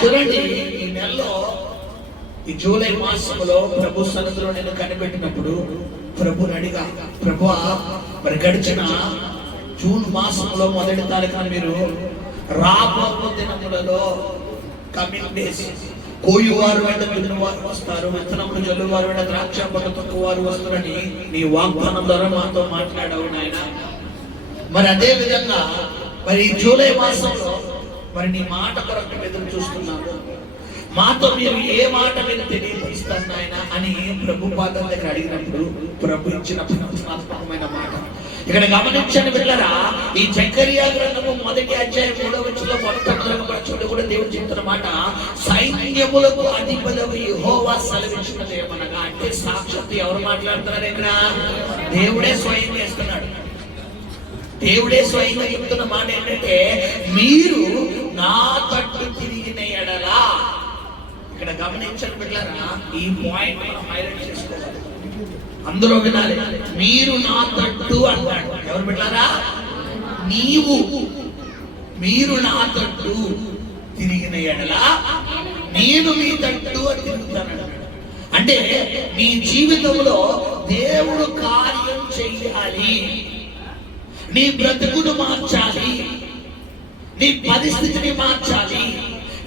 చూడండి, ఈ నెలలో ఈ జూలై మాసంలో ప్రభు సన్నిధిలో నేను కనిపెట్టినప్పుడు ప్రభుని అడిగా, ప్రభువా మరి గడిచిన జూన్ మాసంలో మొదటి తారీఖున మీరు రాబో దినములలో కమింగ్ డేస్ కోయువారు వెంట దున్నువారు వస్తారు, విత్తనములు జల్లువారు వెంట ద్రాక్ష పండ్లు తొక్కువారు వస్తారని నీ వాగ్దానం ద్వారా మాతో మాట్లాడావు నాయన. మరి అదే విధంగా మరి జూలై మాసంలో మరి నీ మాట కొరకు ఎదురు చూస్తున్నాము. మాతో మీరు ఏ మాట మీరు తెలియపరుస్తారు నాయన అని ప్రభు పాదం దగ్గర అడిగినప్పుడు ప్రభు ఇచ్చిన ప్రతిష్టాత్మకమైన మాట ఇక్కడ గమనించండి బిడ్డలారా. ఈ జకరియా గ్రంథము 1వ అధ్యాయం 3వ వచనంలో మొట్టమొదటి కూడా దేవుడు చెప్తున్న మాట, సైన్యములకు అధిపతి యెహోవా సెలవిచ్చినది ఏమనగా, అంటే సాక్షాత్తు ఎవరు మాట్లాడుతున్నారు ఇక్కడ? దేవుడే స్వయంగా ఇస్తున్నాడు. దేవుడే స్వయంగా చెప్తున్న మాట ఏంటంటే, మీరు నా తట్టు తిరిగిన ఎడలా. ఇక్కడ గమనించండి బిడ్డలారా, ఈ పాయింట్ మనం హైలైట్ చేసుకోవాలి, అందులో వినాలి. మీరు నా తట్టు అంటాడు. ఎవరు బిడ్డలారా? మీరు నా తట్టు తిరిగిన ఎడలా నేను మీ తట్టు అని తిరుగుతాను. అంటే నీ జీవితంలో దేవుడు కార్యం చెయ్యాలి, నీ బ్రతుకును మార్చాలి, నీ పరిస్థితిని మార్చాలి,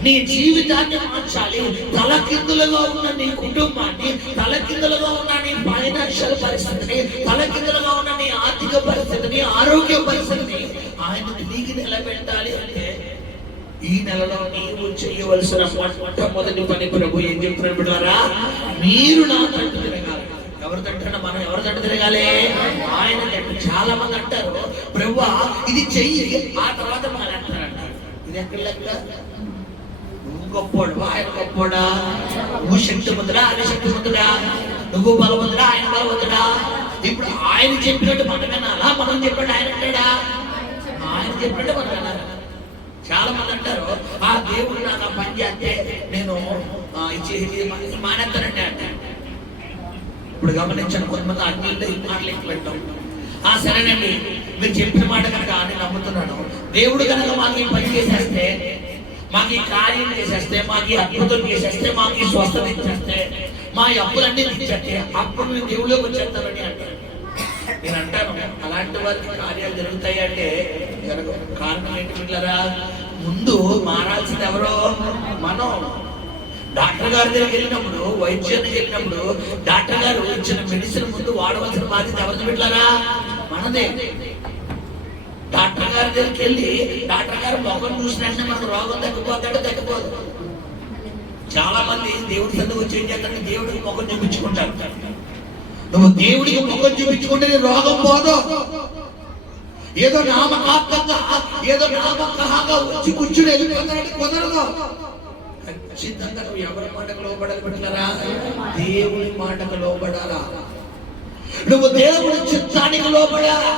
నీ జీవితాన్ని మార్చాలి. తలకిందులుగా ఉన్న నీ కుటుంబాన్ని, తలకిందులుగా ఉన్న నీ ఫైనాన్షియల్ పరిస్థితిని, తలకిందులుగా ఉన్న నీ ఆర్థిక పరిస్థితిని, ఆరోగ్య పరిస్థితిని ఆయన తిరిగి నిలబెట్టాలి అంటే ఈ నెలలో నీవు చేయవలసిన మొట్టమొదటి పని ప్రభు ఏం చెప్తున్నాడు బిడ్డలారా? మీరు నా తట్టు తిరగాలి. ఎవరి తట్టు? మనం ఎవరి తట్టు తిరగాలి? ఆయన తట్టు. చాలా మంది అంటారు, ప్రభువా ఇది చెయ్యి, ఆ తర్వాత మనం అంటారంటారు. ఇది ఎక్కడ లెక్క? నువ్వు గొప్పోడు, ఆయన గొప్పోడా? నువ్వు శక్తిమంతుడా, ఆయన శక్తిమంతుడా? నువ్వు బలవంతుడా, ఆయన బలవంతుడా? ఇప్పుడు ఆయన చెప్పినట్టు మనం వినాలా, మనం చెప్పినట్టు ఆయన అంటాడా? ఆయన చెప్పినట్టు మనం వినాలి. చాలా మంది అంటారు, ఆ దేవుడు నాకు ఆ పని చేస్తే నేను మానేస్తానంటే అంటారు. ఇప్పుడు గమనించాను, కొంతమంది అన్నింటిలో ఈ మాటలు ఎక్కువ పెట్టాం. సరేనండి, మీరు చెప్పిన మాట కనుక నేను నమ్ముతున్నాను. దేవుడు కనుక మాకు ఈ పని చేసేస్తే, మాకు ఈ కార్యం చేసేస్తే, మాకు ఈ అద్భుతం చేసేస్తే, మాకు ఈ స్వస్థత ఇచ్చేస్తే, మా అప్పులన్నీ ఇచ్చేస్తే అప్పుడు నేను దేవుళ్ళకి వచ్చేస్తానని అంటారు. నేను అంటాను, అలాంటి వారికి కార్యాలు జరుగుతాయి అంటే కారణం ఏంటి పిల్లరా? ముందు మారాల్సింది ఎవరో? మనం. డాక్టర్ గారి దగ్గరికి వెళ్ళినప్పుడు, వైద్యానికి వెళ్ళినప్పుడు డాక్టర్ గారు ఇచ్చిన మెడిసిన్ ముందు వాడవలసిన బాధ్యత ఎవరిది బిడ్డలారా? మనదే. డాక్టర్ గారి దగ్గరికి వెళ్ళి డాక్టర్ గారు మొఖం చూసినట్టే మనకు రోగం తగ్గిపోతాడో తగ్గిపోదు. చాలా మంది దేవుడి సన్నిధికి వచ్చి ఏం చేస్తారంటే దేవుడికి మొఖం చూపించుకుంటారు. నువ్వు దేవుడికి ముఖం చూపించుకుంటే నీ రోగం పోదు. ఏదో నామకార్థంగా, ఏదో నామకహంగా వచ్చి కూర్చుని వెళ్ళిపోతాడని కుదరదు. ఖచ్చితంగా నువ్వు ఎవరి మాటకు లోబడాలి బిడ్డలారా? దేవుడి మాటకు లోబడాలా. నువ్వు దేవుడి చిత్తానికి లోబడాలా,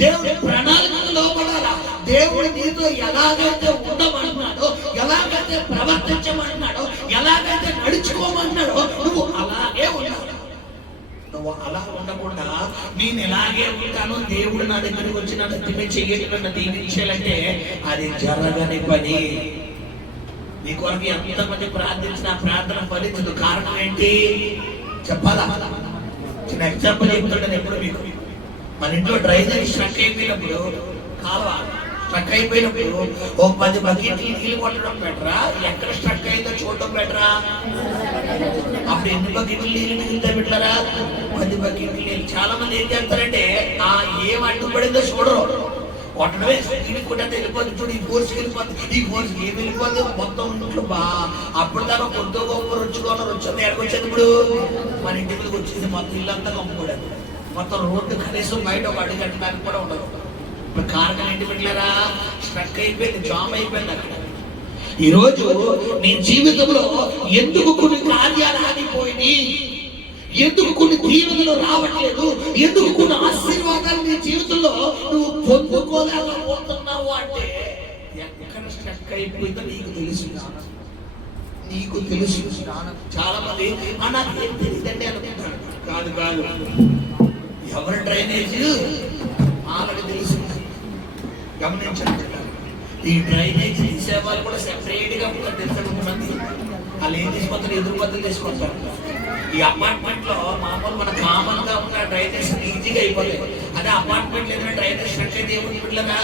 దేవుడి ప్రణాళికకు లోబడాలా. దేవుడు నీతో ఎలాగైతే ఉండమన్నాడో, ఎలాగైతే ప్రవర్తించమన్నాడో, ఎలాగైతే నడుచుకోమన్నాడో నువ్వు అలాగే ఉండాలి. నువ్వు అలా ఉండకుండా నేను ఎలాగే ఉంటాను, దేవుడు నా దగ్గరికి వచ్చి నన్ను తిమ్మి చెయ్యకుండా దీవించాలంటే అది జరగని పని. నీ కొరకు ఎంతమంది ప్రార్థించిన ప్రార్థన ఫలించదు. కారణం ఏంటి చెప్పాలా? చిన్న ఎగ్జాంపుల్ చెప్తుంటాను ఎప్పుడు మీకు. మన ఇంట్లో డ్రైనేజ్ స్ట్రక్ అయిపోయినప్పుడు, కాలువ స్ట్రక్ అయిపోయినప్పుడు ఓ 10 బకెట్లు నీళ్ళు కొట్టడం బెటరా, ఎక్కడ స్ట్రక్ అయిందో చూడడం బెటరా? అప్పుడు ఎన్ని బకెట్లు నీళ్ళు మిగులుతాయి బిడ్డలారా? 10 బకెట్లు నీళ్ళు. చాలా మంది ఏం చేస్తారంటే ఏం అడ్డుపడిందో చూడరు, కొట్టడమే. నీళ్ళు కొట్టే వెళ్ళిపోతుంది. చూడు, ఈ ఫోర్స్కి వెళ్ళిపోతుంది, ఈ ఫోర్స్కి ఏం వెళ్ళిపోతుంది మొత్తం ఇంట్లో. అప్పుడు దాకా కొద్ది గొప్ప రుచుకోవాలి. రుచి ఎక్కడికొచ్చేది ఇప్పుడు మన ఇంటి మీదకి వచ్చేసి మొత్తం ఇల్లంతా కమ్ముకోవడం, మొత్తం రోడ్డు కనీసం బయట ఒక అడుగు కట్టడానికి కూడా ఉండదు. ఇప్పుడు కారణం ఏంటి బిడ్డలారా? స్ట్రక్ అయిపోయింది, జామ్ అయిపోయింది అక్కడ. ఈరోజు నీ జీవితంలో ఎందుకు కొన్ని కార్యాలు ఆగిపోయినాయి, ఎందుకు కొన్ని దీవెనలు రావట్లేదు, ఎందుకు కొన్ని ఆశీర్వాదాలు నీ జీవితంలో నువ్వు పొందుకోలేకపోతున్నావు అంటే ఎక్కడ స్ట్రక్ అయిపోయిందో నీకు తెలుసు. నీకు తెలుసు. చాలా మంది నాకేం తెలియదండి అనుకుంటాను. కాదు కాదు, ఎవరి డ్రైనేజ్ ఆల్రెడీ తెలుసు. గమనించండి, ఈ డ్రైనేజ్ తీసే వాళ్ళు కూడా సెపరేట్ గా ఉంటారు తెలుసా కొంతమంది. వాళ్ళు ఏం తీసుకుంటారు, ఎదురు బద్దలు తీసుకుంటారు. ఈ అపార్ట్మెంట్ లో మామూలు మన కామన్ గా ఉన్న డ్రైనేజ్ ఈజీగా అయిపోలేదు. అదే అపార్ట్మెంట్ లో ఏదైనా డ్రైనేజ్ స్ట్రక్ అయితే ఏముంది పిల్లగా,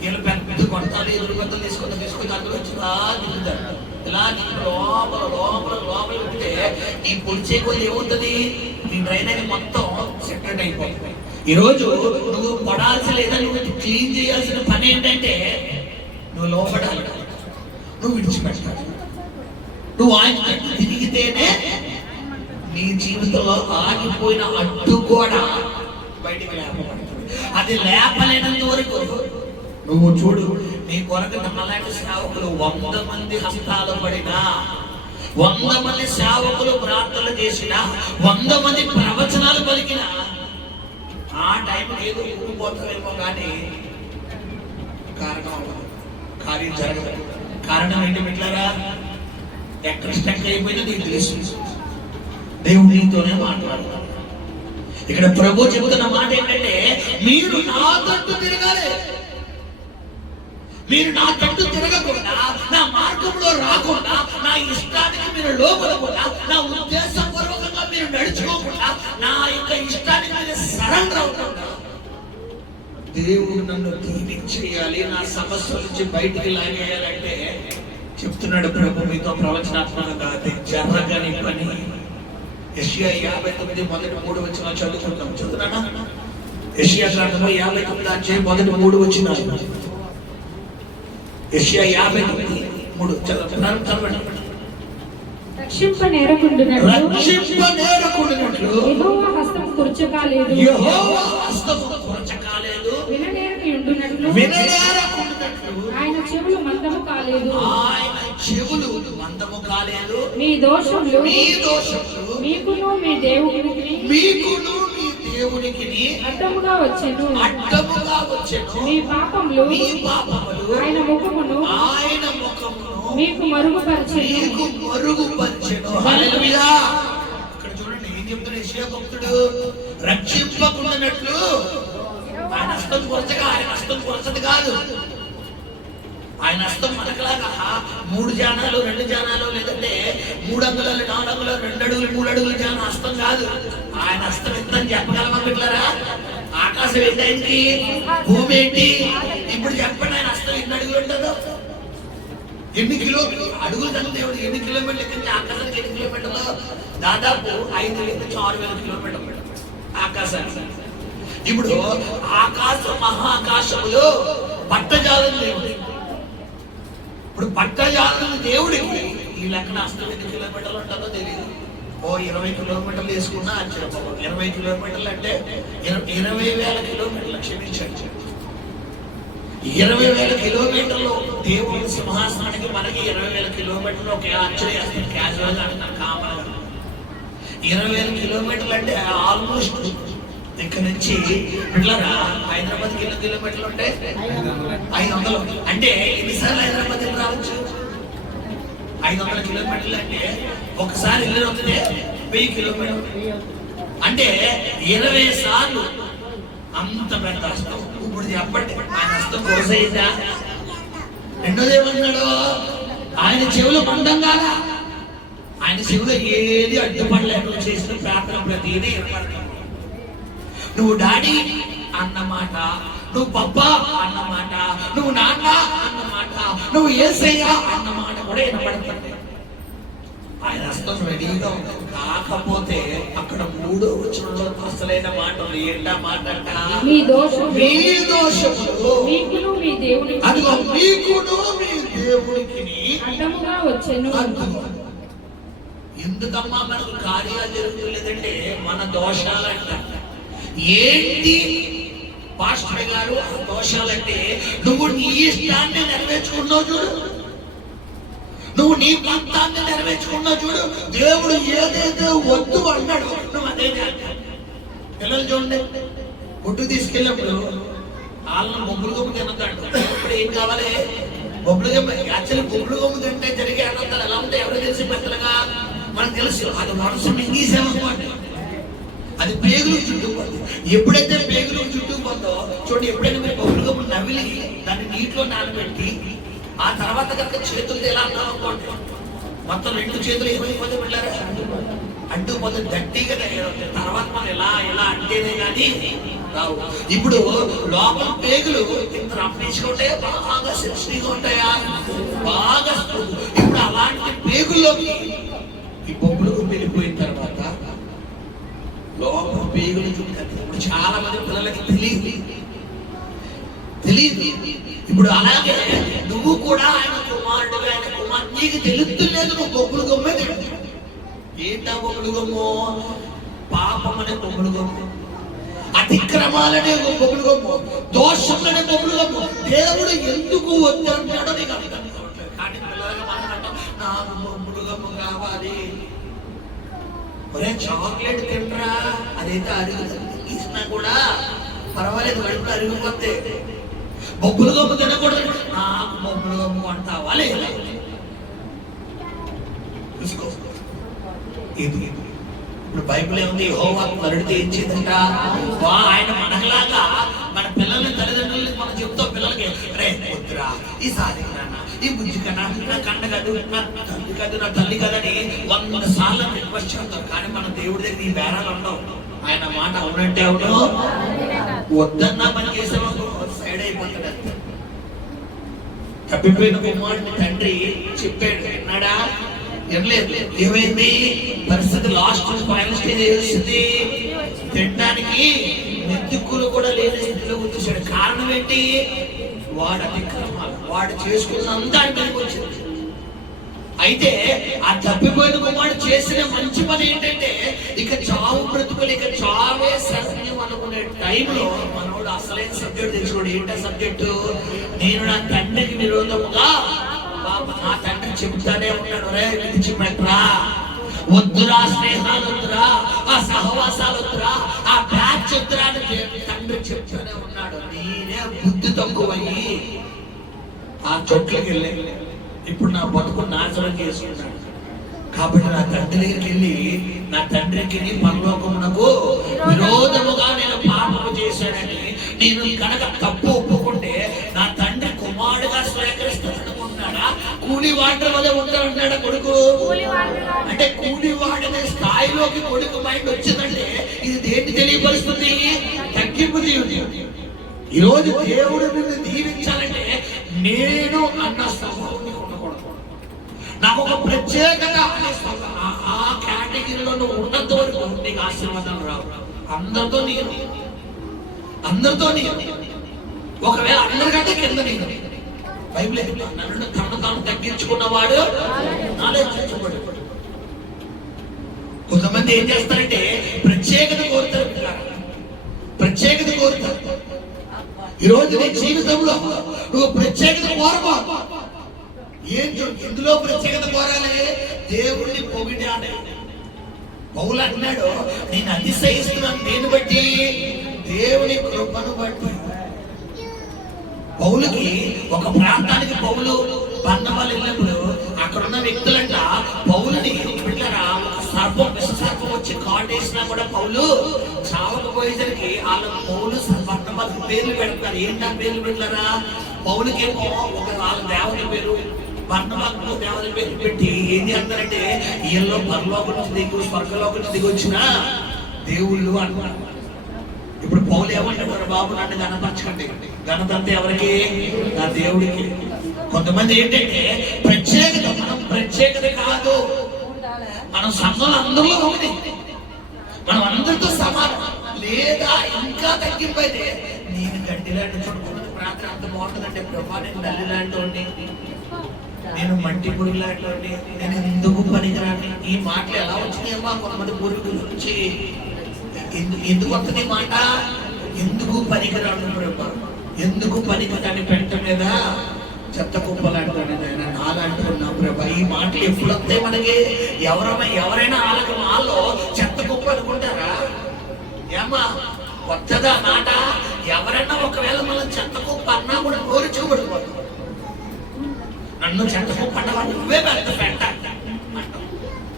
వీళ్ళు పెద్ద కొడతారు, ఎదురు బద్దలు తీసుకొని అందులో వచ్చి నింపుతారు. ఇలా లోపల లోపల లోపల ఉంటే ఈ పొడిచే కొద్ది ఏమవుతుంది, ఈ డ్రైనేజ్ మొత్తం సెపరేట్ అయిపోతుంది. ఈ రోజు నువ్వు పడాల్సి లేదా నువ్వు క్లీన్ చేయాల్సిన పని ఏంటంటే నువ్వు లోపడాలి, నువ్వు విడిచిపెట్టాలి. నువ్వు ఆయన తట్టు తిరిగితేనే నీ జీవితంలో ఆగిపోయిన అడ్డు కూడా బయటికి లేపబడుతుంది. అది లేపలేనంత వరకు నువ్వు చూడు, నీ కొరకు నమ్మలాంటి సేవకులు 100 మంది హస్తాలు పడినా, 100 మంది సేవకులు ప్రార్థనలు చేసిన, 100 మంది ప్రవచనాలు పలికిన ఆ టైంకి ఏదో ఊరిపోతామేమో కానీ కార్యం జరగదు. కారణం ఏంటి మిట్లారా? ఎక్కడ స్టక్ అయిపోయినా నీకు తెలుసు, దేవుడు నీతోనే మాట్లాడతాడు. ఇక్కడ ప్రభు చెబుతున్న మాట ఏంటంటే, మీరు నా తట్టు తిరగాలి. మీరు నా తట్టు తిరగకుండా, నా మార్గంలో రాకుండా, నా ఇష్టానికి మీరు లోపలకుండా, నా ఉద్దేశపూర్వకంగా మీరు నడుచుకోకుండా, నా యొక్క ఇష్టానికి మీరు సరెండర్ అవ్వకుండా, దేవుడు నన్ను దీవించేయాలి, నా సమస్య నుంచి బయటికి లాగేయాలంటే చెప్తున్నాడు ప్రభు మీతో ప్రవచనాత్మకంగా, అది జరగని పని. యెషయా 59 మొదటి 3 వచనాలు చదువుకుంటాం. చదువుతానా? యెషయా గ్రంథము 59 అధ్యాయం మొదటి 3 వచనాలు. యెషయా 59:3 చదవండి. రక్షింప నేరకుండునట్లు యెహోవా హస్తము కురచకాలేదు, విననేరకుండునట్లు ఆయన చెవులు మందము కాలేదు. మీ దోషములు మీకును మీ దేవునికి అడ్డముగా వచ్చెను. మీ పాపములు ఆయన ముఖమును మీకు మరుగుపరచెను. హల్లెలూయా. ఇక్కడ చూడండి ఏం చెప్తున్నాడు యెషయా భక్తుడు, రక్షింపకుండానట్లు ఆయన హస్తం కొరచగా, ఆయన హస్తం కొరచదు కాదు. ఆయన హస్తం మనకలాగా 3 జానాలు 2 జానాలు లేదంటే 3 అంగుళాలు 4 అంగుళాలు 2 అడుగులు 3 అడుగులు జాన హస్తం కాదు. ఆయన హస్తం ఎంతని చెప్పగలమా బిడ్డలారా? ఆకాశం ఏంటి ఆయనకి, భూమి ఏంటి? ఇప్పుడు చెప్పండి, ఆయన హస్తం ఎన్ని అడుగులు ఉంటుందో, ఎన్ని అడుగులు తన దేవుడు ఎన్ని కిలోమీటర్లు ఎక్కించి ఆకాశానికి ఎన్ని కిలోమీటర్లు? దాదాపు 5,000 నుంచి 6,000 కిలోమీటర్లు ఆకాశానికి. ఇప్పుడు ఆకాశ మహాకాశములో పట్టజాలం దేవుడు. ఇప్పుడు పట్టజాలం దేవుడికి ఈ లెక్కన అస్తం ఎన్ని కిలోమీటర్లు ఉంటుందో తెలియదు. 20 కిలోమీటర్లు వేసుకున్నా ఆశ్చర్యపోవాలి. 20 కిలోమీటర్లు అంటే 20,000 కిలోమీటర్లు, క్షమించండి, 20,000 కిలోమీటర్లు దేవుడి సింహాసనానికి మనకి 20,000 కిలోమీటర్లు ఒక ఆశ్చర్య క్యాజువల్ గా అంటారు, కామన్ గా. 20,000 కిలోమీటర్లు అంటే ఆల్మోస్ట్ ఇక్కడ నుంచి ఇట్లారా హైదరాబాద్కి ఎన్ని కిలోమీటర్లు ఉంటాయి? 500. అంటే ఎన్నిసార్లు హైదరాబాద్ రావచ్చు? 500 కిలోమీటర్లు అంటే ఒకసారి ఇల్లు వస్తే 1000 కిలోమీటర్లు అంటే 20 సార్లు. అంత పెద్ద హస్తం. ఇప్పుడు చెప్పండి, ఆయన హస్తం కోసైందా? రెండోది ఏమన్నాడు, ఆయన చెవులు మందం కాదా? ఆయన చెవులు ఏది అడ్డుపడలేదు. చేసిన ప్రార్థన ప్రతిదీ ఏర్పడతాం. నువ్వు డాడీ అన్నమాట, నువ్వు పప్పా అన్నమాట, నువ్వు నాన్న అన్నమాట, నువ్వు యేసయ్య అన్నమాట కూడా వినపడుతుంది. ఆయన హస్తం రెడీగా ఉంది. కాకపోతే అక్కడ 3వ వచనంలో అసలైన మాట ఉంది. ఏంటా మాట అంట? మీ దోషములు మీకును మీ దేవునికి అడ్డముగా వచ్చెను. ఎందుకమ్మా మనకు కార్యాలు జరుగుతులేదంటే మన దోషాలంట. ఏంటి పాస్టర్ గారు దోషాలంటే, నువ్వు నీ ఇష్టాన్ని నెరవేర్చుకున్నావు చూడు, నువ్వు నీ ప్రాంతాన్ని నెరవేర్చుకున్నావు చూడు. దేవుడు ఏదైతే వద్దు అన్నాడు నువ్వు అదే చేస్తావు. పిల్లలు చూడండి, గుడ్డు తీసుకెళ్ళినప్పుడు వాళ్ళని బొబ్బులు గొమ్ము తినద్దాడు. ఇప్పుడు ఏం కావాలి? బొబ్బులు గొమ్మ. యాక్చువల్లీ బొబ్బులు గొమ్ము తింటే జరిగే అనంతాలు ఎలా ఉంటాయి ఎవరు తెలిసి పెద్దలుగా మనకు తెలుసు. అది మనసు మింగేసామన్నమాట. అది పేగులు చుట్టుకుపోద్ది. ఎప్పుడైతే పేగులు చుట్టుకుపోద్దో చూడండి, ఎప్పుడైనా మీరు బొబ్బులు గమ్ము నవిలి దాన్ని నీటిలో నానబెట్టి ఆ తర్వాత కనుక చేతులతో ఎలా అన్నాం అనుకోండి, మొత్తం 2 చేతులు ఏమైపోతే వెళ్ళారా అంటుకుపోతే గట్టిగా తయారవుతాయి. తర్వాత మనం ఎలా అంటేనే కానీ రావు. ఇప్పుడు లోపల పేగులు ఇంత రఫీగా ఉంటాయా, బాగా సెన్సిటివ్గా ఉంటాయా, బాగా. ఇప్పుడు అలాంటి పేగుల్లోకి ఈ బొబ్బులకు వెళ్ళిపోయిన తర్వాత లోపల పేగులు చుట్టారు. ఇప్పుడు చాలా మంది పిల్లలకి తెలియదు. ఇప్పుడు అలాగే నువ్వు కూడా ఆయన కుమారుడుగా, ఆయన కుమారుడు నీకు తెలుస్తలేదు. నువ్వు బొబ్బులు గమ్మే తెలుసు. ఏంటా బొబ్బులు గమ్ము? పాపం అనే బొబ్బులు గమ్ము, అతిక్రమాలనే బొబ్బులు గమ్ము, దోషంలోనే బొబ్బులు గమ్ము. దేవుడు ఎందుకు వద్దంటాడో నీకు అర్థం కావట్లేదు. కానీ పిల్లలుగా మాట్లాడటం నాకు బొబ్బులు గమ్ము కావాలి. ఒరే చాక్లెట్ తింటరా, అదైతే అరుగుతుంది, తీసినా కూడా పర్వాలేదు, కడుపులో అరిగిపోతే. బొబ్బులు గమ్ము తినకూడదు, నాకు బొబ్బులు గమ్ము అంటావా లేదా? చూసుకో. ఇప్పుడు బైబిల్ ఏముంది? యెహోవా నరుడితే ఏం చేద్దంట? ఆయన మనలాగా మన పిల్లల్ని, తల్లిదండ్రులని మనం చెప్తాం పిల్లలకి, రే వద్దురా, ఈసారి నాన్న ఈ బుజ్జి కన్నా నా కండ కాదు, నా తల్లి కాదు, నా తల్లి కాదని 100 సార్లు రిక్వెస్ట్ చేస్తాం. కానీ మన దేవుడి దగ్గర ఈ బేరాలు ఉండవు. ఆయన మాట అవునంటే అవును, వద్దన్నా పని చేసేవాళ్ళు సైడ్ అయిపోతాడు. తప్పిపోయిన కుమారుడిని తండ్రి చెప్పాడు, విన్నాడా? వినలేదు. ఏమైంది పరిస్థితి? లాస్ట్ ఫైనల్ స్టేజ్ ఏస్తుంది. తినడానికి మెతుకులు కూడా లేని స్థితిలో వచ్చేసాడు. కారణం ఏంటి? వాడు అతిక్రమాలు, వాడు చేసుకున్నంత ఆయన మీదకి వచ్చింది. అయితే ఆ తప్పిపోయిన కుమారుడు చేసిన మంచి పని ఏంటంటే, ఇక చావు బ్రతుకులు, ఇక చావే శరణ్యం అనుకునే టైంలో మనోడు అసలైన సబ్జెక్ట్ తెచ్చుకోడు. ఏంటో సబ్జెక్టు? నేను నా తండ్రికి విరోధముగా, నా తండ్రి చెబుతానే ఉన్నాడు, రే విడిచిపెట్టరా, వద్దురా, స్నేహాలు వద్దురా, ఆ సహవాసాలు వద్దురా, ఆ బ్యాచ్ వద్దురా అని తండ్రి చెప్తానే ఉన్నాడు. నేనే బుద్ధి తక్కువయ్యి ఆ చోట్లకి వెళ్ళి ఇప్పుడు నా బతుకు నాశనం చేసుకున్నాడు. కాబట్టి నా తండ్రి దగ్గరికి వెళ్ళి, నా తండ్రికి పరలోకమునకు విరోధముగా నేను పాపము చేశానని నేను కనుక తప్పు ఒప్పుకుంటే నా తండ్రి కుమారుడుగా స్వీకరిస్తాడనుకుంటున్నాడా? కూలివాడి వల్ల ఉంటాడంటాడా కొడుకు? అంటే కూలివాడనే స్థాయిలోకి కొడుకు మైండ్ వచ్చిందంటే ఇది దేన్ని తెలియపరుస్తుంది? తగ్గింపు దేవుడు. ఈరోజు దేవుడు నిన్ను దీవించాలంటే నేను అన్న స్వభావం ఉండకూడదు. నాకు ఒక ప్రత్యేకత అనే ఆ కేటగిరీలో నువ్వు ఉన్నంత వరకు నీకు ఆశీర్వాదాలు రావు. అందరితో నేను ఒకవేళ అందరికంటే కింద నేను. బైబిల్ నన్ను తాను తగ్గించుకున్నవాడు ఆలోచించబడు. కొంతమంది ఏం చేస్తారంటే ప్రత్యేకత కోరుతారు. ప్రత్యేకత కోరుతారు. ఈరోజు నీ జీవితంలో నువ్వు ప్రత్యేకత కోరబా. ఎందులో ప్రత్యేకత కోరాలి? దేవుణ్ణి పొగిడాలి. పౌలు అన్నాడు, నేను అతిశయిస్తున్నాను దేని బట్టి? దేవుని కృపను బట్టి. పౌలుకి ఒక ప్రాంతానికి పౌలు బర్నబాలు వెళ్ళినప్పుడు అక్కడున్న వ్యక్తులంట పౌలుని బిడ్డరా, విష సర్పం వచ్చి కాటేసినా కూడా పౌలు చావకపోయేసరికి వాళ్ళ పౌలు బర్నబాలకు పేర్లు పెడతారు. ఏంటా పేర్లు పెట్టారా? పౌలుకేమో ఒక వాళ్ళ దేవత పేరు, బర్నబాకు దేవత పేరు పెట్టి ఏం చేస్తారంటే వీళ్ళు పరలోకం నుంచి దిగు, స్వర్గలోకం నుంచి దిగి వచ్చిన దేవుళ్ళు అంటారు. ఇప్పుడు పౌలు ఏమంటారు? బాబు నన్ను గణపరచకండి. ఘనత అంతా ఎవరికి? నా దేవుడికి. కొంతమంది ఏంటంటే ప్రత్యేకత, మనం ప్రత్యేకత కాదు, మనం సంఘం అందరిలో ఒకటి, మనం అందరితో సమానం. లేదా ఇంకా తగ్గిపోయితే నేను గడ్డి లాంటి చూడకూడదు, ప్రార్థన అంత బాగుంటుందంటే ప్రభా నేను తల్లి లాంటి, నేను మట్టి పొడి లాంటి, నేను ఎందుకు పనికిరాని. ఈ మాటలు ఎలా వచ్చినాయమ్మా కొంతమంది పూర్వీకుల నుంచి? ఎందుకు వస్తుంది మాట? ఎందుకు పనికిరాడు ప్రభా, ఎందుకు పనికిరాని పెంట మీద చెత్త కుప్పలాంటాడు ఆయన, నాలంటున్నా ప్రభా. ఈ మాటలు ఎప్పుడు వస్తాయి మనకి? ఎవరైనా వాళ్ళలో చెత్త కుప్ప అనుకుంటారా? ఏమ్మా కొత్తదా మాట? ఎవరైనా ఒకవేళ మనం చెత్త కుప్ప అన్నా కూడా కోరి చూపడిపోతాం. నన్ను చెత్త కుప్ప అన్నవాడు నువ్వే పెద్ద పెంట.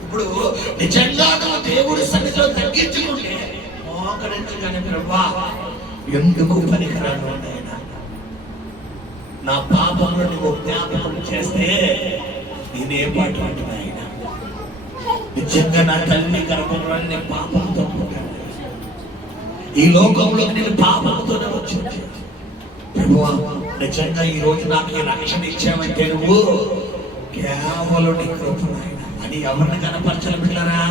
ఇప్పుడు నిజంగా నువ్వు దేవుడి సన్నిధిలో తగ్గించుకుంటే మోకరించగానే ప్రభువా ఎందుకు పనికిరాను నాయనా, నా పాపంలో నువ్వు జ్ఞాపకం చేస్తే నేనే పాటు ఆయన నిజంగా నా తల్లి గర్భంలో నేను పాపంతో పుట్టాను, ఈ లోకంలోకి నేను పాపంతోనే వచ్చాను. ప్రభువా నిజంగా ఈ రోజు నాకు ఈ రక్షణ ఇచ్చావంటే నువ్వు కేవలం నీ కృప నాయనా అని ఎవరిని కనపరచాలి బిడ్డలారా?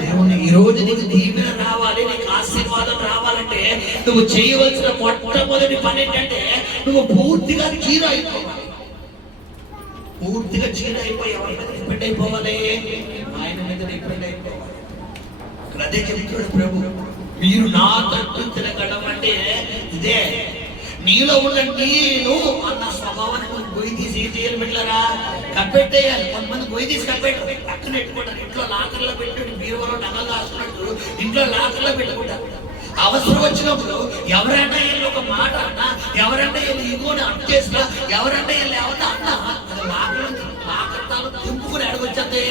దేవుని ఈ రోజు నీకు దీవెన రావాలి, నీకు ఆశీర్వాదం రావాలంటే నువ్వు చేయవలసిన మొట్టమొదటి పని ఏంటంటే నువ్వు పూర్తిగా చీర అయిపోవాలి. పూర్తిగా చీర అయిపోయి ఎవరి మీద డిపెండ్ అయిపోవాలి? ఆయన మీద డిపెండ్ అయిపోవాలి. ఇక్కడ అదే చెప్తున్నాడు ప్రభు, మీరు నా తట్టు తిరగడం అంటే ఇదే, నీలో ఉన్న నేను అన్న స్వభావాన్ని గొయ్యి తీసి ఏం చేయాలి బిడ్డలారా? కప్పెట్టేయాలి. కొంతమంది గొయ్యి తీసి కప్పెట్టారు, పక్కన పెట్టుకుంటారు, ఇంట్లో లాకర్లో పెట్టి బీరువాలో నగలు దాచుకున్నట్టు ఇంట్లో లాకర్లో పెట్టుకుంటారు. అవసరం వచ్చినప్పుడు ఎవరంటే వీళ్ళు ఒక మాట అన్నా, ఎవరంటే వీళ్ళు ఇగోని అప్ చేసినా, ఎవరంటే వీళ్ళు ఏమన్నా అన్నా అది లాకర్తాలు తెంపుకుని అడగొచ్చే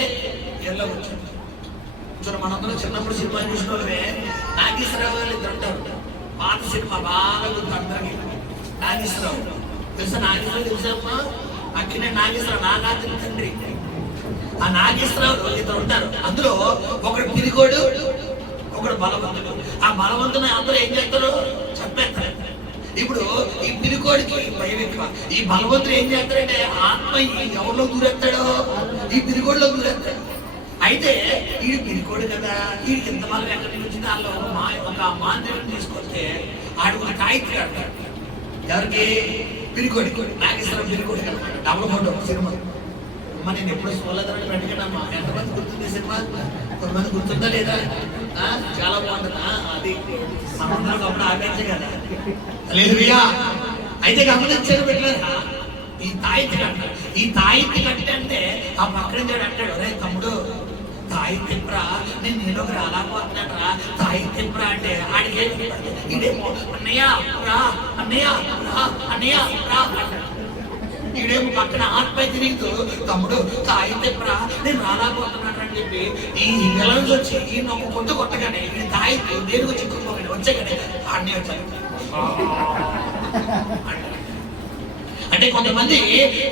ఎల్లో వచ్చింది. చూడండి, మనందరం చిన్నప్పుడు సినిమా చూసిన వాళ్ళే నాగేశ్వరరావు గారు ఇద్దరు ఉంటారు. పాత సినిమా బాగా గుర్తు అందరికి. నాగేశ్వరరావు తెలుసా? నాగేశ్వరరావు తెలుసమ్మా? అక్కినే నాగేశ్వరరావు, నాగార్జున తండ్రి. ఆ నాగేశ్వరరావు ఇద్దరు ఉంటారు. అందులో ఒకడు పిరికోడు, ఒకడు బలవంతుడు. ఆ బలవంతుని అందరూ ఏం చేస్తారు? చంపేస్తారు. ఇప్పుడు ఈ పిరికోడికి భయం ఎక్కువ. ఈ బలవంతుడు ఏం చేస్తాడంటే ఆత్మ ఎవరిలో దూరేస్తాడో ఈ పిరికోడిలో దూరేస్తాడు. అయితే ఈ పిరికోడు కదా, వీడికి ఎంత బలం ఎక్కడి నుంచి దానిలో ఒక మాంద్యం తీసుకొస్తే ఆడు ఒక తాయిత్రి ఆడతాడు. ఎవరికి? పిరికోడి. నాగేశ్వరం పిరికోడి కదా. డబుల్ ఫోటో సినిమా అమ్మ నేను ఎప్పుడు సోలదరని పెట్టుకున్నామ్మా. ఎంతమంది గుర్తుంది సినిమా? కొంతమంది గుర్తుందా లేదా? చాలా బాగుంటుందా? అది మనందరం అప్పుడు ఆపేచ్చే కదా. లేదుయా అయితే గమనించారు పెట్టలేదా? ఈ తాయిత్రి అంటారు. ఈ తాయిత్రి కట్టంటే ఆ పక్కన అంటాడు, అరే తమ్ముడు తాయి తిప్పరా, నేను నీలోకి రాలేకపోతున్నానరా, తాయి తిప్పరా అంటే ఆడికి ఇదేమో అన్నయ్య రా, అన్నయ్య రా, అన్నయ్య రా అంటాడు. ఈడేమో పక్కన ఆత్మ తిరుగుతూ తమ్ముడు తాయి తిప్పరా, నేను రాలేకపోతున్నాను అని చెప్పి ఈ నెలలు వచ్చి ఈ నొక్క కొట్టు కొట్టగానే ఈ తాయి దేనికి చిక్కుకోగానే వచ్చాగానే అన్నీ వచ్చాయి. అంటే కొంతమంది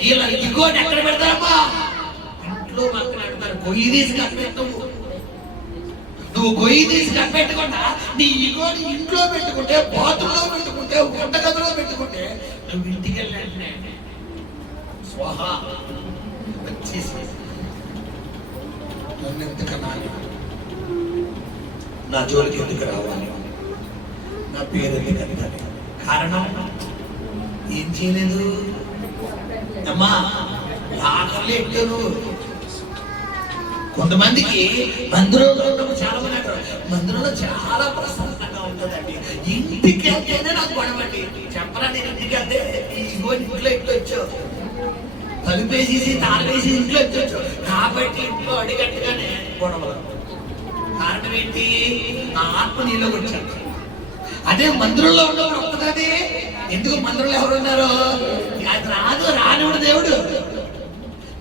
వీళ్ళ ఇగోని ఎక్కడ పెడతారమ్మా? ఇంట్లో మాట్లాడతారు. గొయ్యి తీసి కప్పెట్టు. నువ్వు గొయ్యి తీసి కప్పెట్టకుండా నీ ఇగోని ఇంట్లో పెట్టుకుంటే, బాత్రూంలో పెట్టుకుంటే, వంటగదిలో పెట్టుకుంటే నువ్వు ఇంటికి వెళ్ళంటే స్వాహా వచ్చేసి నన్ను ఎందుకన్నా, నా జోలికి ఎందుకు రావాలి, నా పేరు ఎందుకు అంటారు? కారణం ఏం చేయలేదు అమ్మా, ఆకలి ఎట్టారు. కొంతమందికి మందిరంలో ఉన్నప్పుడు చాలా మంది అంటారు మందిరంలో చాలా ప్రశాంతంగా ఉంటుందండి, ఇంటికి వెళ్తేనే నాకు గొడవండి. చెప్పరా, నేను ఇంటికి వెళ్తే ఇగో ఇంట్లో ఇంట్లో వచ్చావు, తలుపేసేసి తాళవేసి ఇంట్లో వచ్చావు కాబట్టి ఇంట్లో అడిగట్టుగానే గొడవలు. కారణం ఏంటి? ఆ ఆత్మ నీలోకి వచ్చాను. అదే మందిరంలో ఉన్నప్పుడు వస్తుంది. ఎందుకు? మందిరంలో ఎవరు ఉన్నారు? అది రాదు, రానివాడు దేవుడు.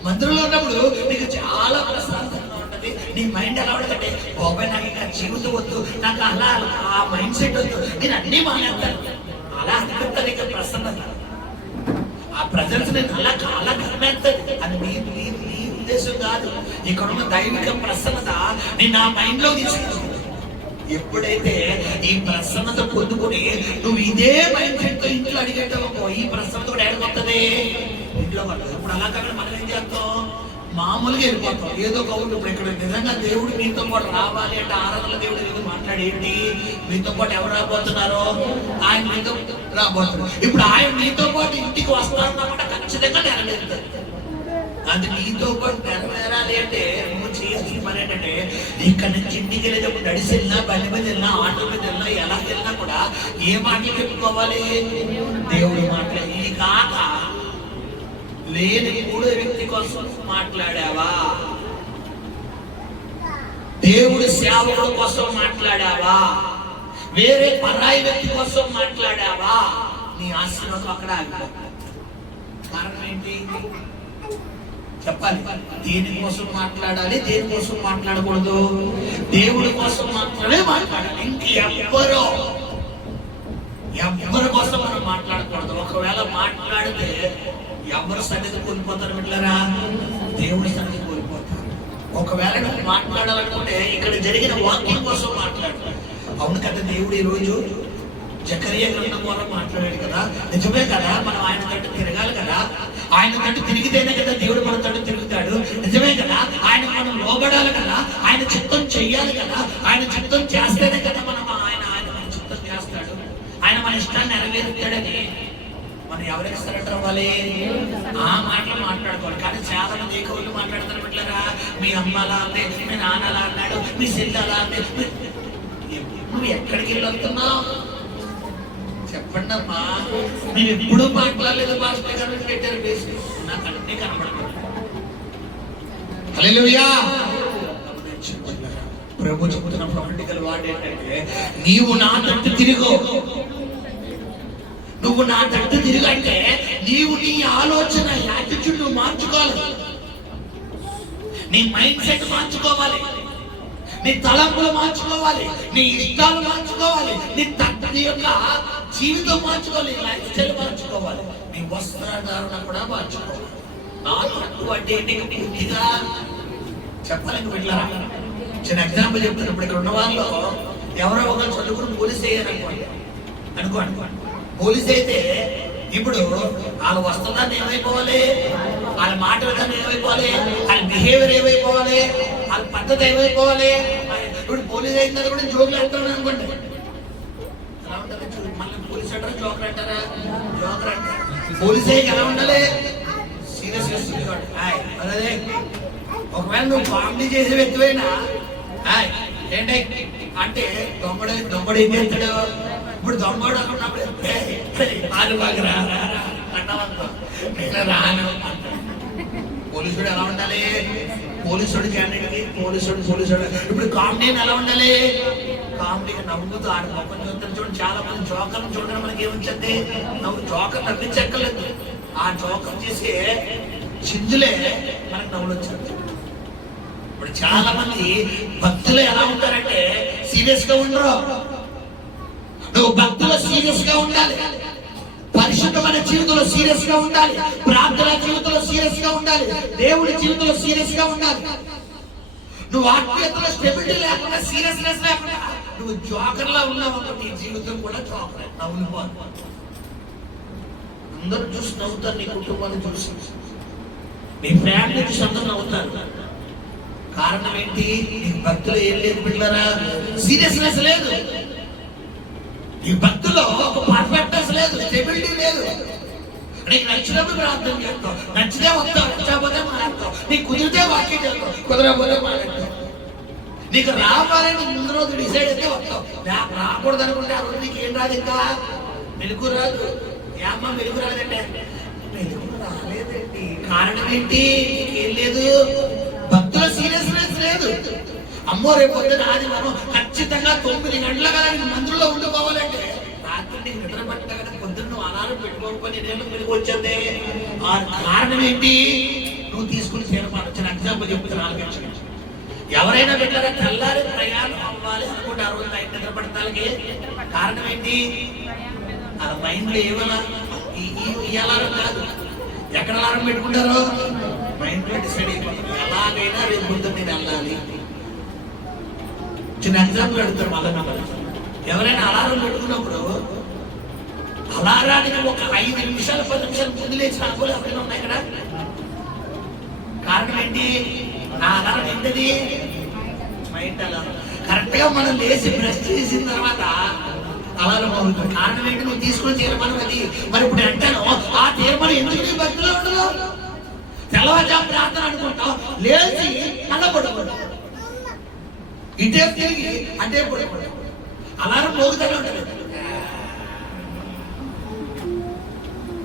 మందిరంలో ఉన్నప్పుడు నీకు చాలా ప్రశాంతంగా ఉంటుంది. నీ మైండ్ ఎలా ఉంటుందంటే బాబాయ్ నాకు ఇంకా జీవితం వద్దు, నాకు అలా ఆ మైండ్ సెట్ వద్దు, నేను అన్నీ మానేస్తాను. అలా అనిపిస్తుంది నీకు ప్రసన్నత. ఆ ప్రజెన్స్ నేను అలా అలా కనిపిస్తుంది. అది నీ ఉద్దేశం కాదు. ఇక్కడ ఉన్న దైవిక ప్రసన్నత నేను నా మైండ్ లో తీసుకుంటాను. ఎప్పుడైతే ఈ ప్రసన్నత పొందుకుని నువ్వు ఇదే మైండ్ సెట్ తో ఇంట్లో అడిగేటావో ఈ ప్రసన్నత కూడా ఏడుకొస్తుంది ఇంట్లో పడుతుంది. ఇప్పుడు అలా కాకుండా మనం ఏం చేస్తాం? మామూలుగా వెళ్ళిపోతాం. ఏదో కౌలు. ఇప్పుడు ఇక్కడ నిజంగా దేవుడు మీతో పాటు రావాలి అంటే ఆరాధన దేవుడు ఏదో మాట్లాడేయండి. మీతో పాటు ఎవరు రాబోతున్నారో ఆయన మీతో రాబోతున్నారు. ఇప్పుడు ఆయన మీతో పాటు ఇంటికి వస్తారన్నమాట ఖచ్చితంగా నెరవేరుతుంది. అది నీతో పాటు నెరవేరాలి అంటే నువ్వు చేయాల్సిన పని ఏంటంటే ఇక్కడ నుంచి ఇంటికి వెళ్ళేటప్పుడు నడిచి వెళ్ళినా, బండి మీద వెళ్ళినా, ఆటో మీద వెళ్ళినా, ఎలా వెళ్ళినా కూడా ఏ మాటలు చెప్పుకోవాలి? దేవుడు మాట్లాడి. ఇది కాక లేని మూడో వ్యక్తి కోసం మాట్లాడావా? దేవుడి సేవకుల కోసం మాట్లాడావా? వేరే పరాయి వ్యక్తి కోసం మాట్లాడావా? నీ ఆశీర్వాదం అక్కడ ఆగిపోతుంది. కారణం ఏంటి? చెప్పాలి. దేనికోసం మాట్లాడాలి, దేనికోసం మాట్లాడకూడదు? దేవుడి కోసం మాత్రమే మాట్లాడాలి. ఎవరి కోసం మనం మాట్లాడకూడదు. ఒకవేళ మాట్లాడితే ఎవరు సన్నిధి కోల్పోతారు బిడ్డలారా? దేవుడి సన్నిధి కోల్పోతారు. ఒకవేళ నువ్వు మాట్లాడాలనుకుంటే ఇక్కడ జరిగిన వాక్యం కోసం మాట్లాడు. అవును కదా, దేవుడు ఈరోజు జకరియా గ్రంథం ద్వారా మాట్లాడాడు కదా, నిజమే కదా. మనం ఆయన తట్టు తిరగాలి కదా, ఆయన తట్టు తిరిగితేనే కదా దేవుడు మన తట్టు తిరుగుతాడు. నిజమే కదా, ఆయన మనం లోబడాలి కదా, ఆయన చిత్తం చెయ్యాలి కదా, ఆయన చిత్తం చేస్తేనే కదా మనం ఆయన మన చిత్తం చేస్తాడు, ఆయన మన ఇష్టాన్ని నెరవేరుతాడని మనం ఎవరికి సరెండర్ అవ్వాలి? ఆ మాటలు మాట్లాడుకోవాలి. కానీ చాలా మంది ఏకవులు మాట్లాడతారు బిడ్డలారా. మీ అమ్మ అలా అంది, మీ నాన్న అలా అన్నాడు, మీ చెల్లి అలా అంది. నువ్వు ఎక్కడికి వెళ్ళొస్తున్నావు చెప్పండి అమ్మా. మీరు ఎప్పుడు మాట్లాడలేదు. భాష పెట్టారు వేసి నాకు అన్నీ కనబడతారు. హల్లెలూయా. ప్రభు చెబుతున్న పొలిటికల్ వార్డ్ ఏంటంటే, నీవు నా తట్టు తిరుగు. నువ్వు నా తట్టు తిరుగంటే నీవు నీ ఆలోచన యాటిట్యూడ్ నువ్వు మార్చుకోవాలి. నీ మైండ్ సెట్ మార్చుకోవాలి, నీ తలంపులు మార్చుకోవాలి, నీ ఇష్టాలు మార్చుకోవాలి, నీ యొక్క జీవితం మార్చుకోవాలి, నీ లైఫ్ స్టైల్ మార్చుకోవాలి, నీ వస్త్రధారణ కూడా మార్చుకోవాలి. నా తట్టు అంటే నీకు పూర్తిగా చెప్పాలని వెళ్ళారా? చిన్న ఎగ్జాంపుల్ చెప్తున్నప్పుడు ఇక్కడ ఉన్న వాళ్ళు ఎవరో ఒకరు చదువుకుని పోలీస్ అయ్యారనుకోండి. పోలీస్ అయితే ఇప్పుడు వాళ్ళ వస్త్రదాన్ని ఏమైపోవాలి, వాళ్ళ మాట విధానం ఏమైపోవాలి, వాళ్ళ బిహేవియర్ ఏమైపోవాలి, వాళ్ళ పద్ధతి ఏమైపోవాలి. ఇప్పుడు పోలీస్ అయిన తర్వాత కూడా జోకులు అంటారు అనుకోండి. ఎలా ఉంటుంది? మళ్ళీ పోలీస్ అంటారా జోకర్ అంటారా? జోకర్ అంటారు. పోలీస్ అయ్యి ఎలా ఉండాలి? సీరియస్ అదే. ఒకవేళ నువ్వు కామెడీ చేసే వ్యక్తివైనా ఏంటి అంటే దొంగడు ఏం చేస్తాడు? ఇప్పుడు దొంగడు అక్కడ రాను. పోలీసుడు ఎలా ఉండాలి? పోలీసుడు క్యాండిడేట్కి పోలీసుడు. ఇప్పుడు కామెడీ ఎలా ఉండాలి? కామెడీగా నవ్వుతూ ఆడ మొక్కలు చూస్తారు. చూడండి, చాలా మంది జోకర్లు చూడడం మనకి ఏమొచ్చింది? నవ్వు జోకర్ నవ్వించక్కర్లేదు, ఆ జోకర్ చేసే చిందులే మనకు నవ్వులు వచ్చింది. ఇప్పుడు చాలా మంది భక్తులు ఎలా ఉంటారంటే సీరియస్ గా ఉండరు. నువ్వు భక్తులు సీరియస్ గా ఉండాలి, పరిశుద్ధమైన జీవితంలో సీరియస్ గా ఉండాలి, ప్రార్థన జీవితంలో సీరియస్ గా ఉండాలి, దేవుడి జీవితంలో సీరియస్ గా ఉండాలి. నువ్వు ఆత్మీయతలో స్టెబిలిటీ లేకుండా, సీరియస్నెస్ లేకుండా నువ్వు జోకర్లా ఉన్నావు. నీ జీవితం కూడా జోకర్ నవ్వులు. అందరూ చూసి నవ్వుతారు, నీ కుటుంబాన్ని చూసి, నీ ఫ్యామిలీ చూసి అందరూ నవ్వుతారు. కారణం ఏంటి? నీ భక్తులు ఏం లేదు బిడ్డలారా, సీరియస్నెస్ లేదు. ఈ భక్తులో ఒక పర్ఫెక్ట్నెస్ లేదు, స్టెబిలిటీ లేదు. నీకు నచ్చినప్పుడు ప్రార్థన చేస్తావు, నచ్చితే వస్తావు, నచ్చకపోతే మానేస్తావు, నీకు కుదిరితే వాక్యం చేస్తావు, కుదరకపోతే మానేస్తావు. నీకు రావాలని ముందు రోజు డిసైడ్ అయితే వస్తావు. రాకూడదు అనుకుంటే ఆ రోజు నీకు ఏం రాదు, ఇంకా మెలుగు రాదు. ఏ అమ్మ మెలుగు రాదంటే మెలుగు రాలేదండి. కారణం ఏంటి? నీకేం లేదు, భక్తుల సీరియస్నెస్ లేదు. అమ్మో రేపు పొద్దున ఆదివారం ఖచ్చితంగా 9 గంటల కదా మందులో ఉండిపోవాలంటే రాత్రి నీకు నిద్ర పట్టగా పొద్దున్న అలారం పెట్టుకోకపోతే నేను మెలుగు వచ్చింది. ఆ కారణం ఏంటి? నువ్వు తీసుకుని చేరపాలి. వచ్చిన ఎగ్జాంపుల్ చెప్తున్నా ఆలోచించండి. ఎవరైనా పెట్టారా తెల్లారి ప్రయాణం అవ్వాలి అనుకుంటే ఆ రోజు నైట్ నిద్ర పడతానికి కారణం ఏంటి? ఆ మైండ్ లో ఏమన్నా ఈ అలారం కాదు. ఎక్కడ అలారం పెట్టుకుంటారో మైండ్ లో డిసైడ్ అయిపోతారు. ఎలాగైనా రేపు పొద్దున్న నేను వెళ్ళాలి. చిన్న ఎగ్జాంపుల్ అడుగుతారు. మళ్ళీ ఎవరైనా అలారం పెట్టుకున్నప్పుడు అలారానికి ఒక 5 నిమిషాలు 10 నిమిషాలు ముందు లేచిన అనుకోలు ఎవరైనా ఉన్నాయి ఇక్కడ. కారణం ఏంటి? నా అలారం ఏంటది? Mind alarm. కరెక్ట్ గా మనం లేచి బ్రష్ చేసిన తర్వాత అలారం అవుతుంది. కారణం ఏంటి? నువ్వు తీసుకుని తీర్మానం అది. మరి ఇప్పుడు అంటాను, ఆ తీర్మానం ఎందుకు నీ భక్తిలో ఉండదు? తెల్లవారుజాము ప్రార్థన అనుకుంటావు, లేచి మళ్ళా పడుకుంటావు, ఇటే తిరిగి అటే పడుకుంటావు, అలారం మోగుతూనే ఉంటుంది.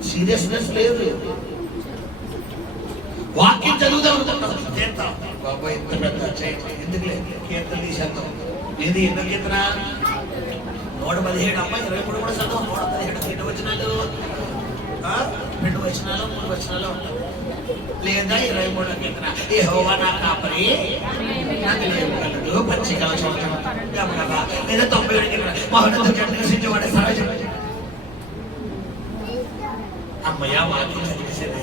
సీరియస్నెస్ లేదు. వాక్యం చదువుదాం అనుకుంటాం, చేస్తాం బాబాయ్ ఎంత పెద్ద ఎందుకు లేదు, కీర్తన తీసేద్దాం. ఏది ఎన్నో కీర్తన? 117 అమ్మాయి 23 కూడా చదువు. 117 2 వచనాలు 2 వచనాలు 3 వచనాలు ఉంటాయి. లేదా 23వ కీర్తన, యెహోవా నా కాపరి నాకు లేవగలడు, పచ్చిక గమగమా. లేదా 90వ కీర్తన, మహోన్నత జన్మించేవాడు సహజ. అమ్మయ్య వాక్యం చదివేసేది.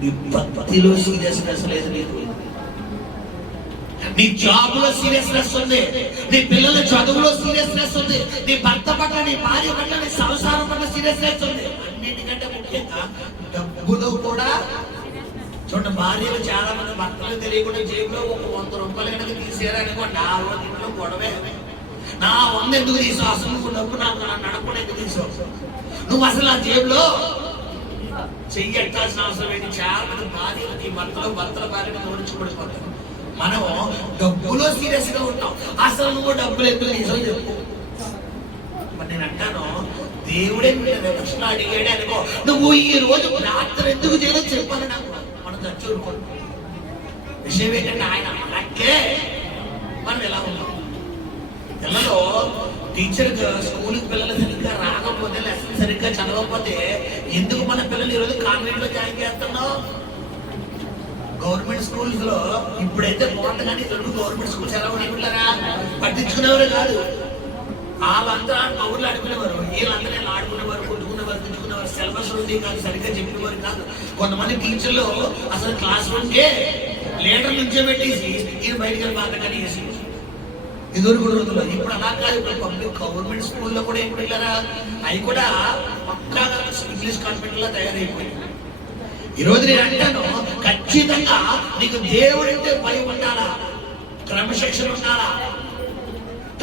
నీ భక్తిలో సీరియస్నెస్ లేదు నీకు. నీ జాబ్ లో సీరియస్నెస్ ఉంది, నీ పిల్లల చదువులో సీరియస్నెస్ ఉంది, నీ భర్త పట్ల, నీ భార్య పట్ల, నీ సంసారం పట్ల సీరియస్నెస్ ఉంది. అన్నిటికంటే ముఖ్యంగా డబ్బులో కూడా చూడండి. భార్యలు చాలా మంది భర్తలు తెలియకుండా జేబులో ఒక 100 రూపాయలు కనుక తీసేయాలనుకోండి, ఆ రోజు ఇంట్లో గొడవే. నా 100 ఎందుకు తీసావు, అసలు నువ్వు డబ్బు నాకు నడపడం ఎందుకు తీసావు, నువ్వు అసలు ఆ జేబులో చెయ్యి ఎట్టాల్సిన అవసరం ఏంటి. చాలా మంది భార్యలకి భర్తల భార్యను ఓడించుకోడిపోతారు. మనం డబ్బులో సీరియస్ గా ఉంటాం, అసలు నువ్వు డబ్బులు ఎందుకు తీసావు చెప్పు. మరి నేను అంటాను, దేవుడే ప్రశ్న అడిగాడే అనుకో, నువ్వు ఈ రోజు ప్రార్థన ఎందుకు చేయలేదు చెప్పాలి నాకు. మనం చచ్చూరుకో విషయం ఏంటంటే ఆయన అలాగే మనం ఎలా ఉన్నాం. పిల్లలు టీచర్ స్కూల్కి పిల్లలు సరిగ్గా రాకపోతే, లెసన్ సరిగ్గా చదవకపోతే ఎందుకు మన పిల్లలు ఈరోజు కాన్వెంట్ లో జాయిన్ చేస్తున్నావు. గవర్నమెంట్ స్కూల్స్ లో ఇప్పుడైతే బాగుంటుంది, కానీ గవర్నమెంట్ స్కూల్స్ ఎలా ఉండేవాళ్ళరా, పట్టించుకునేవారు కాదు. వాళ్ళంతా మా ఊర్లో ఆడుకునేవారు, వీళ్ళందరూ ఆడుకునేవారు, కొట్టుకునేవారు, తిట్టుకునేవారు. సిలబస్ ఉండి కాదు, సరిగ్గా చెప్పినవారు కాదు. కొంతమంది టీచర్లు అసలు క్లాస్ రూమ్కే లీడర్ నుంచే పెట్టేసి ఈయన బయటకు వెళ్ళి బాగా వేసి ఇదివరకు రోజుల్లో. ఇప్పుడు అలా కాదు. ఇప్పుడు పబ్లిక్ గవర్నమెంట్ స్కూల్లో కూడా ఎప్పుడు వెళ్ళారా, అవి కూడా పక్కాగా ఇంగ్లీష్ కాన్వెంట్ లా తయారైపోయింది. ఈ రోజు నేను అంటాను, ఖచ్చితంగా నీకు దేవుడు అంటే భయం ఉండాలా, క్రమశిక్షణ ఉండాలా,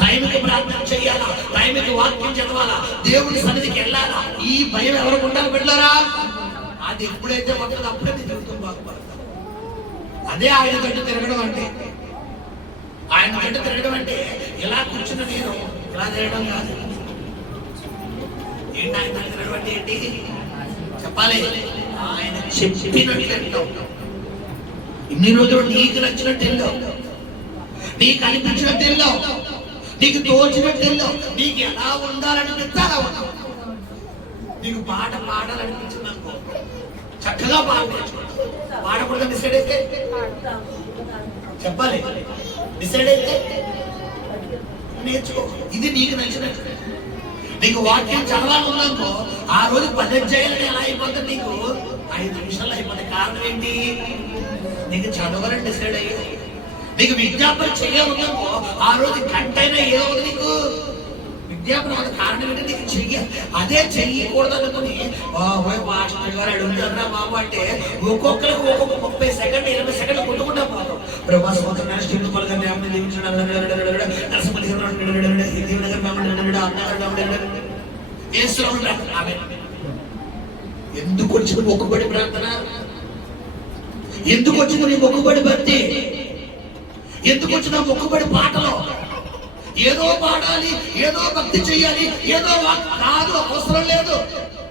టైంకి ప్రార్థన చెయ్యాలా, టైంకి వాక్యం చదవాలా, దేవుడి సన్నిధికి వెళ్ళాలా. ఈ భయం ఎవరికి ఉండాలి పెట్టారా. అది ఎప్పుడైతే ఉంటుందో అప్పుడే నీ జీవితం బాగుపడతావు. అదే ఆయన గడ్డ తిరగడం అంటే. ఆయన గడ్డ తిరగడం అంటే ఇలా కూర్చున్న నేను ఇలా తిరగడం కాదు. ఏంటి ఆయన తిరగడం అంటే ఏంటి చెప్పాలి. ఆయన చెప్పినట్టు ఇన్ని రోజులు నీకు నచ్చినట్టు వెళ్ళావు, నీకు అనిపించినట్టు వెళ్ళావు, నీకు తోచినట్టు వెళ్ళావు, నీకు ఎలా ఉండాలనిపిస్తే అలా ఉన్నావు. నీకు పాట పాడాలనిపించింది అనుకో, చక్కగా పాట నేర్చుకుంటావు. పాడకూడదు డిసైడ్ అయితే చెప్పాలి, డిసైడ్ అయితే నేర్చుకో. ఇది నీకు నచ్చినట్టు. నీకు వాక్యం చదవాలనుకో, ఆ రోజు 10 అధ్యాయాలు ఎలా అయిపోతుంది, నీకు 5 నిమిషాలు అయిపోతుంది. కారణం ఏంటి, నీకు చదవాలని డిసైడ్ అయ్యేది. నీకు విజ్ఞాపన చేయాలనుకో, ఆ రోజు గంటైనా ఏదో నీకు విజ్ఞాపన అవుతుంది. కారణం ఏంటి, నీకు చెయ్యాలి. అదే చెయ్యకూడదు అనుకుని మాస్టర్ గారు అడుగుతారా బాబు అంటే ఒక్కొక్కరికి ఒక్కొక్క 30 సెకండ్లు 20 సెకండ్లు కొట్టుకుంటా పోతాం. ప్రభా సంవత్సరం ఎందుకు వచ్చింది మొక్కుబడి ప్రార్థన, ఎందుకు వచ్చింది నీ మొక్కుబడి భక్తి, ఎందుకు వచ్చిన మొక్కుబడి పాటలో. ఏదో పాడాలి, ఏదో భక్తి చెయ్యాలి, ఏదో కాదు, అవసరం లేదు.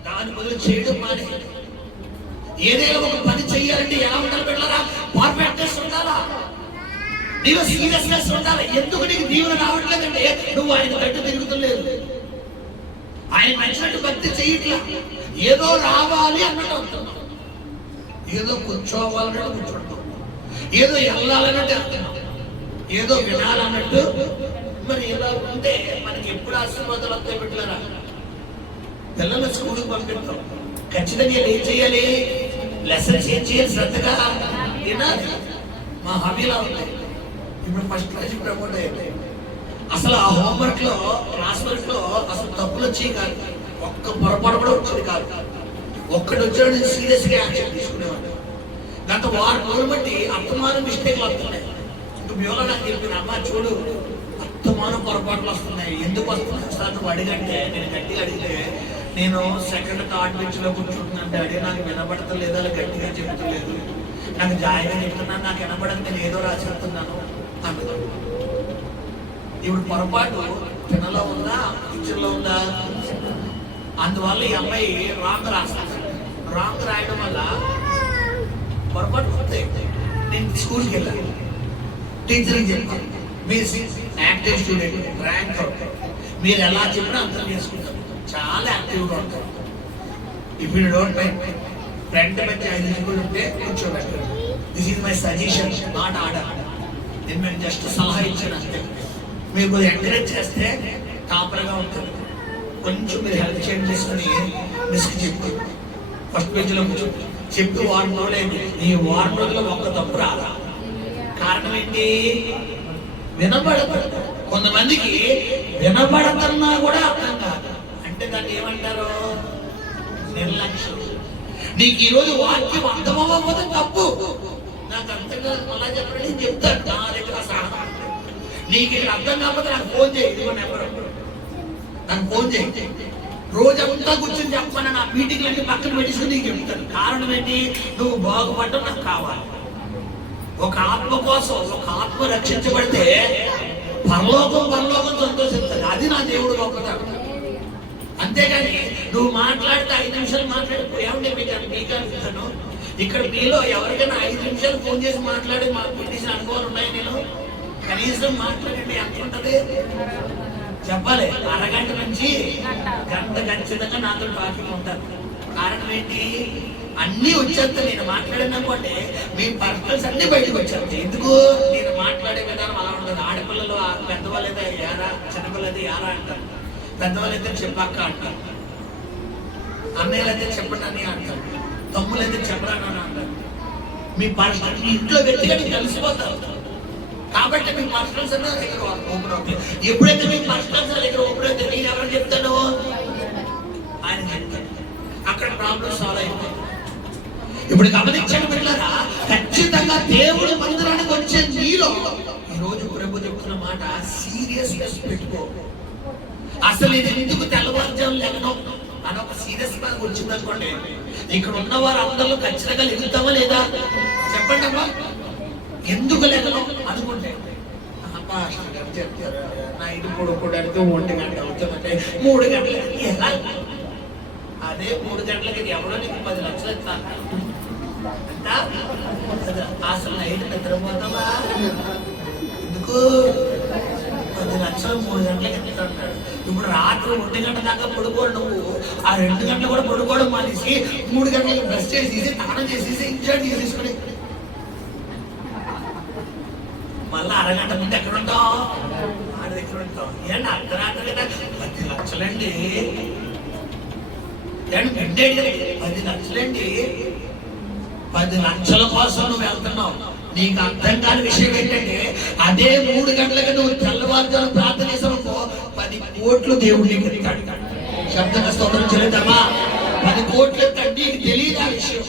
దాని బదులు చేయడం మానే. ఏదైనా ఒక పని చెయ్యాలంటే ఎలా ఉండాలి పెట్టారా, పర్ఫెక్ట్నెస్ ఉండాలా, నీలో సీరియస్నెస్ ఉండాలి. ఎందుకు నీకు దీవెన రావట్లేదంటే నువ్వు ఆయన గట్టు తిరుగుతలేదు, ఆయన నచ్చినట్టు భక్తి చెయ్యట్లా. ఏదో రావాలి అన్నట్టు అవుతున్నావు, ఏదో కూర్చోవాలన్నట్టు కూర్చుంటావు, ఏదో వెళ్ళాలన్నట్టు వెళ్తున్నావు, ఏదో వినాలన్నట్టు. మరి ఇలా ఉంటే మనకి ఎప్పుడు ఆశీర్వాదాలు వస్తాయి పెట్టారా. పిల్లలు స్కూల్కి పంపిస్తాం, ఖచ్చితంగా ఏం చేయాలి, లెసన్స్ ఏం చేయాలి, శ్రద్ధగా వినాలి. మా హామీలా ఉంటాయి. ఇప్పుడు ఫస్ట్ క్లాస్ ప్రమోట్ అయ్యాయి. అసలు ఆ హోంవర్క్ లో, క్లాస్ వర్క్ లో అసలు తప్పులు వచ్చేవి కాదు, ఒక్క పొరపాటు కూడా వచ్చేది కాదు. ఒక్కటి వచ్చాడు నేను సీరియస్ గా యాక్షన్ తీసుకునేవాడు. గత 6 రోజులు బట్టి అర్థమానం మిస్టేక్లు వస్తున్నాయి. ఇంక బ్యూలో నాకు చెప్పిన అమ్మ చూడు, అర్థమానం పొరపాట్లు వస్తున్నాయి. ఎందుకు వస్తున్నాయి సార్ నువ్వు అడిగంటే, నేను గట్టిగా అడిగితే, నేను సెకండ్ థర్డ్ బెంచ్ లో కూర్చుంటున్నాను డాడీ, నాకు వినబడతలేదు, అలా గట్టిగా చెప్తలేదు, నాకు జాయిగా చెప్తున్నాను, నాకు వినబడక నేను ఏదో రాసేస్తున్నాను అన్నది. ఇప్పుడు పొరపాటు పిన్నలో ఉందా, పిక్చర్లో ఉందా? అందువల్ల ఈ అమ్మాయి రాంగ్ రాస్తాను. రాంగ్ రాయడం వల్ల పొరపాటు వస్తాయి. నేను స్కూల్కి వెళ్ళాను, టీచర్కి చెప్పాను, మీరు యాక్టివ్ స్టూడెంట్, ర్యాంక్ మీరు ఎలా చెప్పినా అర్థం చేసుకుంటారు, చాలా యాక్టివ్గా ఉంటారు. If you don't mind friend మధ్య 5 చిక్కులు ఉంటే కూర్చోబెట్టండి. This is my suggestion, not order. నేను మేము జస్ట్ సలహా ఇచ్చాను అంతే. మీరు కొద్దిగా ఎంకరేజ్ చేస్తే కాపరగా ఉంటుంది. కొంచెం మీరు హెల్ప్ చేంజ్ చేసుకుని మిస్కి చెప్పు, ఫస్ట్ పేజీలో చెప్పి వారం రోజులైంది. ఈ వారం రోజుల్లో ఒక్క తప్పు రాదా? కారణం ఏంటి? వినబడదు. కొంతమందికి వినబడతన్నా కూడా అర్థం కాదు. అంటే దాన్ని ఏమంటారు? నిర్లక్ష్యం. నీకు ఈరోజు వాక్యం అర్థమవ్వకపోతే తప్పు. నాకు అర్థం కాదు, మళ్ళా చెప్పండి, నేను చెప్తాను. నా దగ్గర సహనం. నీకు ఇక్కడ అర్థం కాకపోతే నాకు ఫోన్ చేయి, ఇదిగో నెంబర్, నాకు ఫోన్ చేయి. రోజంతా కూర్చొని చెప్పమని నా మీటింగ్లన్నీ పక్కన పెట్టేసుకుని నీకు చెప్తాను. కారణం ఏంటి? నువ్వు బాగుపడటం నాకు కావాలి. ఒక ఆత్మ కోసం, ఒక ఆత్మ రక్షించబడితే పరలోకం సంతోషిస్తుంది. అది నా దేవుడు గొప్పతనం. అంతేగాని నువ్వు మాట్లాడితే 5 నిమిషాలు మాట్లాడిపోయావుంటే మీకు అనిపిస్తాను. ఇక్కడ మీలో ఎవరికైనా 5 నిమిషాలు ఫోన్ చేసి మాట్లాడి మాకు పెట్టేసిన అనుభవాలు ఉన్నాయి. నేను కనీసం మాట్లాడండి, ఎంత ఉంటుంది చెప్పాలి. అరగంట నుంచి గంట ఖచ్చితంగా నాతో టాపిక్ ఉంటాను. కారణం ఏంటి? అన్నీ వచ్చేస్తా. నేను మాట్లాడినప్పుడు మీ పర్సనల్స్ అన్ని బయటకు వచ్చేస్తాయి. ఎందుకు? నేను మాట్లాడే విధానం అలా ఉంటుంది. ఆడపిల్లలు పెద్దవాళ్ళైతే యారా, చిన్నపిల్లది యారా అంటారు. పెద్దవాళ్ళైతే చెప్పక్క అంటారు. అన్నయ్యలైతే చెప్పండి అని అంటారు. తమ్ములైతే చెప్పరాను అని అంటారు. మీ పర్సనల్ మీ ఇంట్లో వ్యక్తిగా కలిసిపోతారు. కాబట్టి మీ పర్సనల్స్ అన్న దగ్గర ఓపెన్ అవుతాయి. ఎప్పుడైతే మీ పర్సనల్స్ దగ్గర ఓపెన్ అవుతాయి, నేను ఎవరు చెప్తాను? ఆయన చెప్తాను. అక్కడ ప్రాబ్లం సాల్వ్ అయిపోయింది. ఇప్పుడు గమనించండి బిడ్డలారా, ఖచ్చితంగా దేవుడి మందిరానికి వచ్చే నీలో ఈరోజు ప్రభు చెప్తున్న మాట సీరియస్నెస్ పెట్టుకో. అసలు ఇది ఎందుకు తెల్లవారుజాము లేకనో అని ఒక సీరియస్ గా వచ్చిందనుకోండి, ఇక్కడ ఉన్న వారు అందరూ ఖచ్చితంగా ఎదుగుతామా లేదా చెప్పండి అమ్మా. ఎందుకు లేకనో అనుకుంటే చెప్తారు నైట్ పడుకోవడానికి 1 గంట అవుతామంటే 3 గంటలకి ఎలా? అదే 3 గంటలకి ఎవరో నీకు 10 లక్షలు ఇస్తాను. అసలు నైట్ నిద్రపోతావా? ఎందుకు? 10 లక్షలు 3 గంటలకి ఇస్తాడు. ఇప్పుడు రాత్రి 1 గంట దాకా పడుకోడు. నువ్వు ఆ 2 గంటలు కూడా పడుకోవడం మానేసి 3 గంటలకి బ్రష్ చేసేసి స్నానం చేసేసి ఇన్సర్ట్ చేసేసుకుని మళ్ళీ అరగంట ముందు ఎక్కడ ఉంటావు? ఆడ దగ్గర ఉంటావు. ఏంటి అర్ధరాత్రి కదా 10 లక్షలండి. 10 లక్షలండి. 10 లక్షల కోసం నువ్వు వెళ్తున్నావు. నీకు అర్థం కాని విషయం ఏంటంటే అదే 3 గంటలకి నువ్వు తెల్లవారుజాము ప్రార్థన చేసావు 10 కోట్లు దేవుడు నీకు ఇస్తాడు. శబ్దంగా స్తోత్రం చెల్లిద్దామా? 10 కోట్లు ఇస్తాడు. నీకు తెలియదు ఆ విషయం.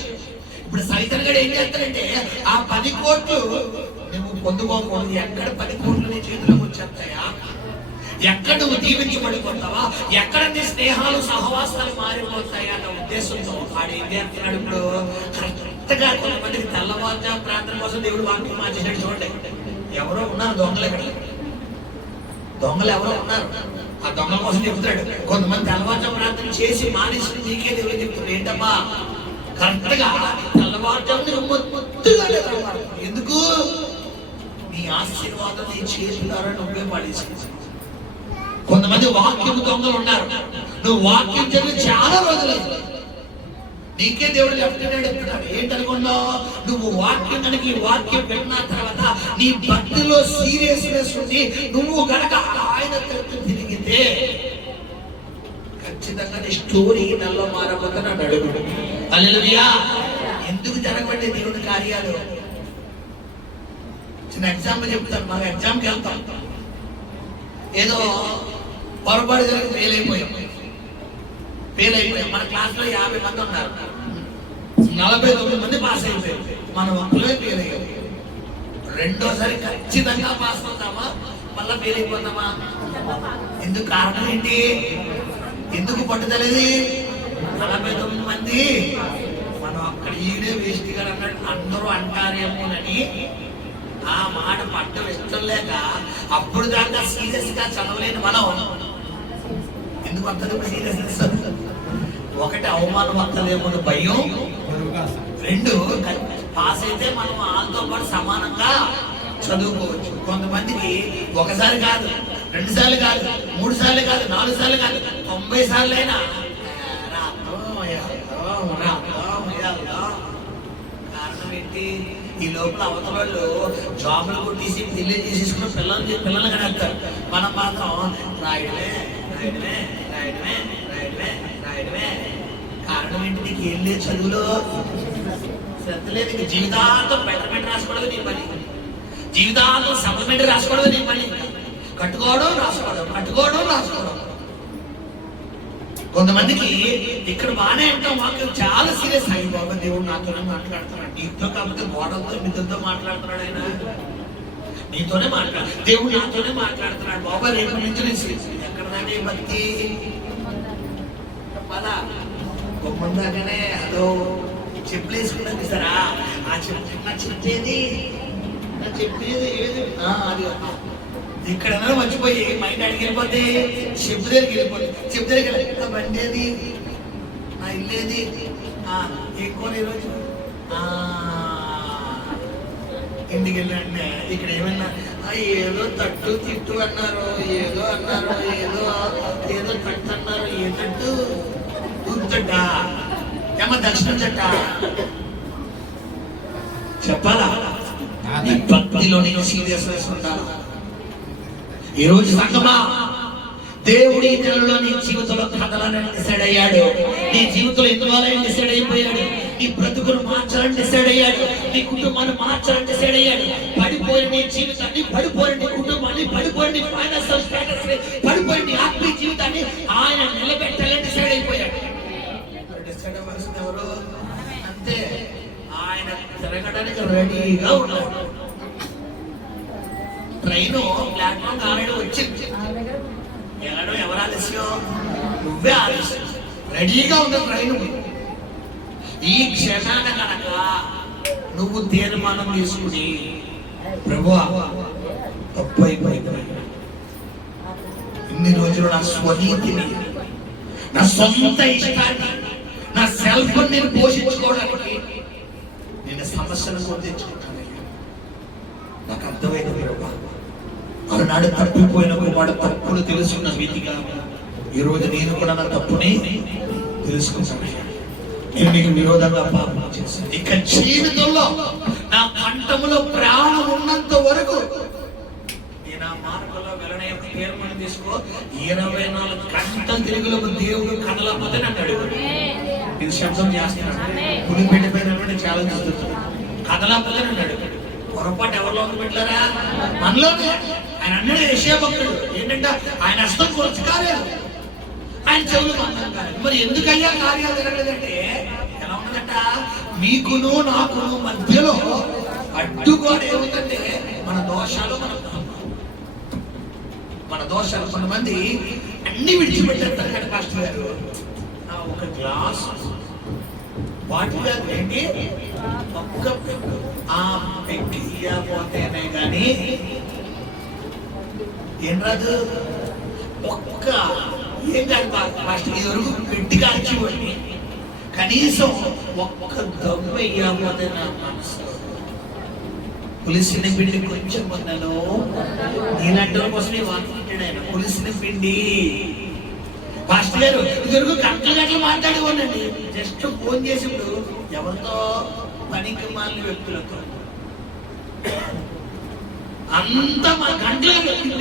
ఇప్పుడు సైతం గడు ఏం చేస్తాడంటే ఆ 10 కోట్లు నువ్వు పొందుకోకూడదు. ఎక్కడ 10 కోట్లు నీ చేతిలోకి వచ్చేస్తాయా? ఎక్కడ నువ్వు దీవించబడిపోతావా? ఎక్కడ నీ స్నేహాలు సహవాసాలు మారిపోతాయా అన్న ఉద్దేశంతో వాడు ఏం చేస్తున్నాడు? ఇప్పుడు కరెక్ట్గా కొంతమందికి తెల్లవారుజాము ప్రార్థన కోసం దేవుడు వాక్యం మార్చేసాడు. చూడండి, ఎవరో ఉన్నారు దొంగలు. ఇక్కడ దొంగలు ఎవరో ఉన్నారు. ఆ దొంగల కోసం చెప్తాడు. కొంతమంది తెల్లవారుజాము ప్రార్థన చేసి మానేసి నీకే దేవుడు చెప్తున్నాడు. ఏంటమ్మా? కరెక్ట్గా తెల్లవారుజాము మొత్తుగా ఎందుకు? నీ ఆశీర్వాదం నీ చేతులారా నువ్వే పడేసి. కొంతమంది వాక్యం దొంగలు ఉన్నారు. నువ్వు వాక్యం చదివి చాలా రోజులైంది, నీకే దేవుడు చెప్తున్నాడు. ఏంటనుకున్నావు? నువ్వు వాక్యం కనుక ఈ వాక్యం పెట్టిన తర్వాత నీ భక్తిలో సీరియస్నెస్ ఉంది. నువ్వు గనక ఆయన తిరిగితే ఖచ్చితంగా నీ స్టోరీ నల్ల మారబోతున్నాడు. అడుగు హల్లెలూయా. ఎందుకు జరగబట్టే దేవుని కార్యాలు? చిన్న ఎగ్జాంపుల్ చెప్తాను. మనం ఎగ్జామ్కి వెళ్తాం, ఏదో పొరపాటు జరిగి ఫెయిల్ అయిపోయాం. మన క్లాస్లో 50 మంది ఉన్నారు, 49 మంది పాస్ అయిపోయారు. మనం ఒక్కరే ఫెయిల్ అయ్యాం. రెండోసారి ఖచ్చితంగా పాస్ అవుతామా? మళ్ళీ ఫెయిల్ అయిపోతామా? ఎందుకు? కారణం ఏంటి? ఎందుకు పట్టుదలేదు? 49 మంది మనం అక్కడ ఈడే వేస్ట్ గారు అన్నట్టు అందరూ అంటారేమోనని ఆ మాట పట్టం ఇష్టం లేక అప్పుడు దాకా సీరియస్ గా చదవలేని మనం ఎందుకు అంతది సీరియస్నెస్? ఒకటి అవమానం వస్తలేమో భయం, 2 పాస్ అయితే మనం వాళ్ళతో పాటు సమానంగా చదువుకోవచ్చు. కొంతమందికి ఒకసారి కాదు, 2 సార్లు కాదు, 3 సార్లు కాదు, 4 సార్లు కాదు, 90 సార్లు అయినా ఏంటి? ఈ లోపల అవతల వాళ్ళు జాబులు కొట్టేసి పెళ్లి చేసేసుకున్న పిల్లలు కనేస్తారు. మనం మాత్రం రాయడమే రాయడమే రాయడమే రాయడమే రాయడమే. కారణం ఏంటి? నీకు ఏం లేదు చదువులో శ్రద్ధ లేదు. నీకు జీవితాంతం బెటర్మెంట్ రాసుకోవడం నీ పని, జీవితాంతం సప్లిమెంట్ రాసుకోవడం నీ పని. కట్టుకోవడం రాసుకోవడం, కట్టుకోవడం రాసుకోవడం. కొంతమందికి ఇక్కడ బాగానే ఉంటాం, మాకు చాలా సీరియస్ అయ్యి బాబా దేవుడు నాతోనే మాట్లాడుతున్నాడు. నీతో కాకపోతే గోడలతో మిద్దలతో మాట్లాడుతున్నాడు. ఆయన నీతోనే దేవుడు నాతోనే మాట్లాడుతున్నాడు. బాబా రేపు నుంచి ఎక్కడ దాకా భక్తి పదా గొప్పం దాకానే అదో చెప్పులు వేసుకున్నది సరా. ఆ చెప్పేది ఏది అది ఇక్కడ మర్చిపోయి మైండ్ అడిగి వెళ్ళిపోతే చెప్పు దగ్గరికి వెళ్ళిపోతే చెప్పు దగ్గరికి బండి ఏది, నా ఇల్లేది, ఎక్కువ ఈరోజు ఇంటికి వెళ్ళండి. ఇక్కడ ఏమన్నా ఏదో తట్టు తిట్టు అన్నారు, ఏదో అన్నారు, ఏదో ఏదో తట్టు అన్నారు. ఏ తట్టు? తూర్తట్ట ఏమో దక్షిణ తట్ట చెప్పాలా? నీ భక్తిలో నీకు సీరియస్నెస్ ఉండాలి. ఈ రోజు సంగమా, దేవుడి నెలలో నీ జీవితంలో కదలాలని డిసైడ్ అయ్యాడు. నీ జీవితంలో ఎదుగాలని డిసైడ్ అయిపోయాడు. నీ బ్రతుకును మార్చాలని డిసైడ్ అయ్యాడు. నీ కుటుంబాన్ని మార్చాలని డిసైడ్ అయ్యాడు. పడిపోయిన నీ జీవితాన్ని, పడిపోయిన నీ కుటుంబాన్ని, పడిపోయిన నీ ఫైనాన్షియల్ స్టేటస్ ని, పడిపోయిన నీ ఆత్మీయ జీవితాన్ని ఆయన నిలబెట్టాలని డిసైడ్ అయిపోయాడు. డిసైడ్ అవ్వాల్సింది ఎవరు? అంతే, ఆయన తిరగడానికి రెడీగా ఉన్నాడు. ట్రైన్ ప్లాట్ఫామ్ కాలేడు వచ్చింది. వెళ్ళడం ఎవరు ఆలస్యం? నువ్వే ఆలస్యం. రెడీగా ఉంది ట్రైన్. ఈ క్షణాన కనుక నువ్వు తీర్మానం తీసుకుని ప్రభువా తప్పు అయిపోయింది, ఇన్ని రోజులు నా స్వనీతిని, నా సొంత ఇష్టాన్ని, నా సెల్ఫ్ నేను పోషించుకోవడానికి నేను సమస్యను కూడా తెచ్చుకుంటాను. నాకు అర్థమైంది ప్రభా, ఆనాడు తప్పిపోయిన వాడు తప్పులు తెలుసుకున్న రీతిగా ఈరోజు నేను కూడా నా తప్పుని తెలుసుకుంటాను. నేను నీకు విరోధంగా పాపం చేశాను. ఇక జీవితంలో నా కంఠములో ప్రాణం ఉన్నంత వరకు నేను ఆ మార్గంలో వెళ్ళనే తీర్మానం తీసుకో. 24 గంటల తెలుగులో దేవుడు కదలకపోతే అన్నాడు. ఇది శబ్దం చేస్తున్నాడు. పులి పెట్టిపోయినటువంటి చాలా చూస్తున్నాడు. కదలకపోతే అన్నాడు. పొరపాటు ఎవరిలో పెట్టారా? మనలోనే. ఆయన అన్నాడు యెషయా భక్తుడు ఏంటంటే ఆయన హస్తం కొరచు కాలేదు, ఆయన చెవులు మందం కాలేదు. మరి ఎందుకయ్యా కార్యాలు జరగలేదంటే ఎలా ఉన్నదంట? మీకును నాకును మధ్యలో అడ్డుగోడ ఏముందంటే మన దోషాలు, మన దోషాలు. కొంతమంది అన్ని విడిచిపెట్టేస్తారు కానీ పాస్టర్ గారు ఒక గ్లాస్ వాటర్ ఏంటి ఒక్క ఆ పెక్కిపోతేనే కానీ ఏం రాదు. ఒక్క ఏం కాదు పాస్టర్ ఇది వరకు పెట్టి కాల్చివ్వండి, కనీసం ఒక్క దొంగ ఇయ్యకపోతే నా మనసు పులిసిన పిండి కొంచెం పొందాను. నీలాంటి వాళ్ళ కోసం వాడుకుంటాడు ఆయన. పులిసిన పిండి పాస్టర్ గారు ఇదివరకు గంటలు మాట్లాడేవాడండి. జస్ట్ ఫోన్ చేసిప్పుడు ఎవరితో? పనికి మాలిన వ్యక్తులతో. అంతా మా గంటలు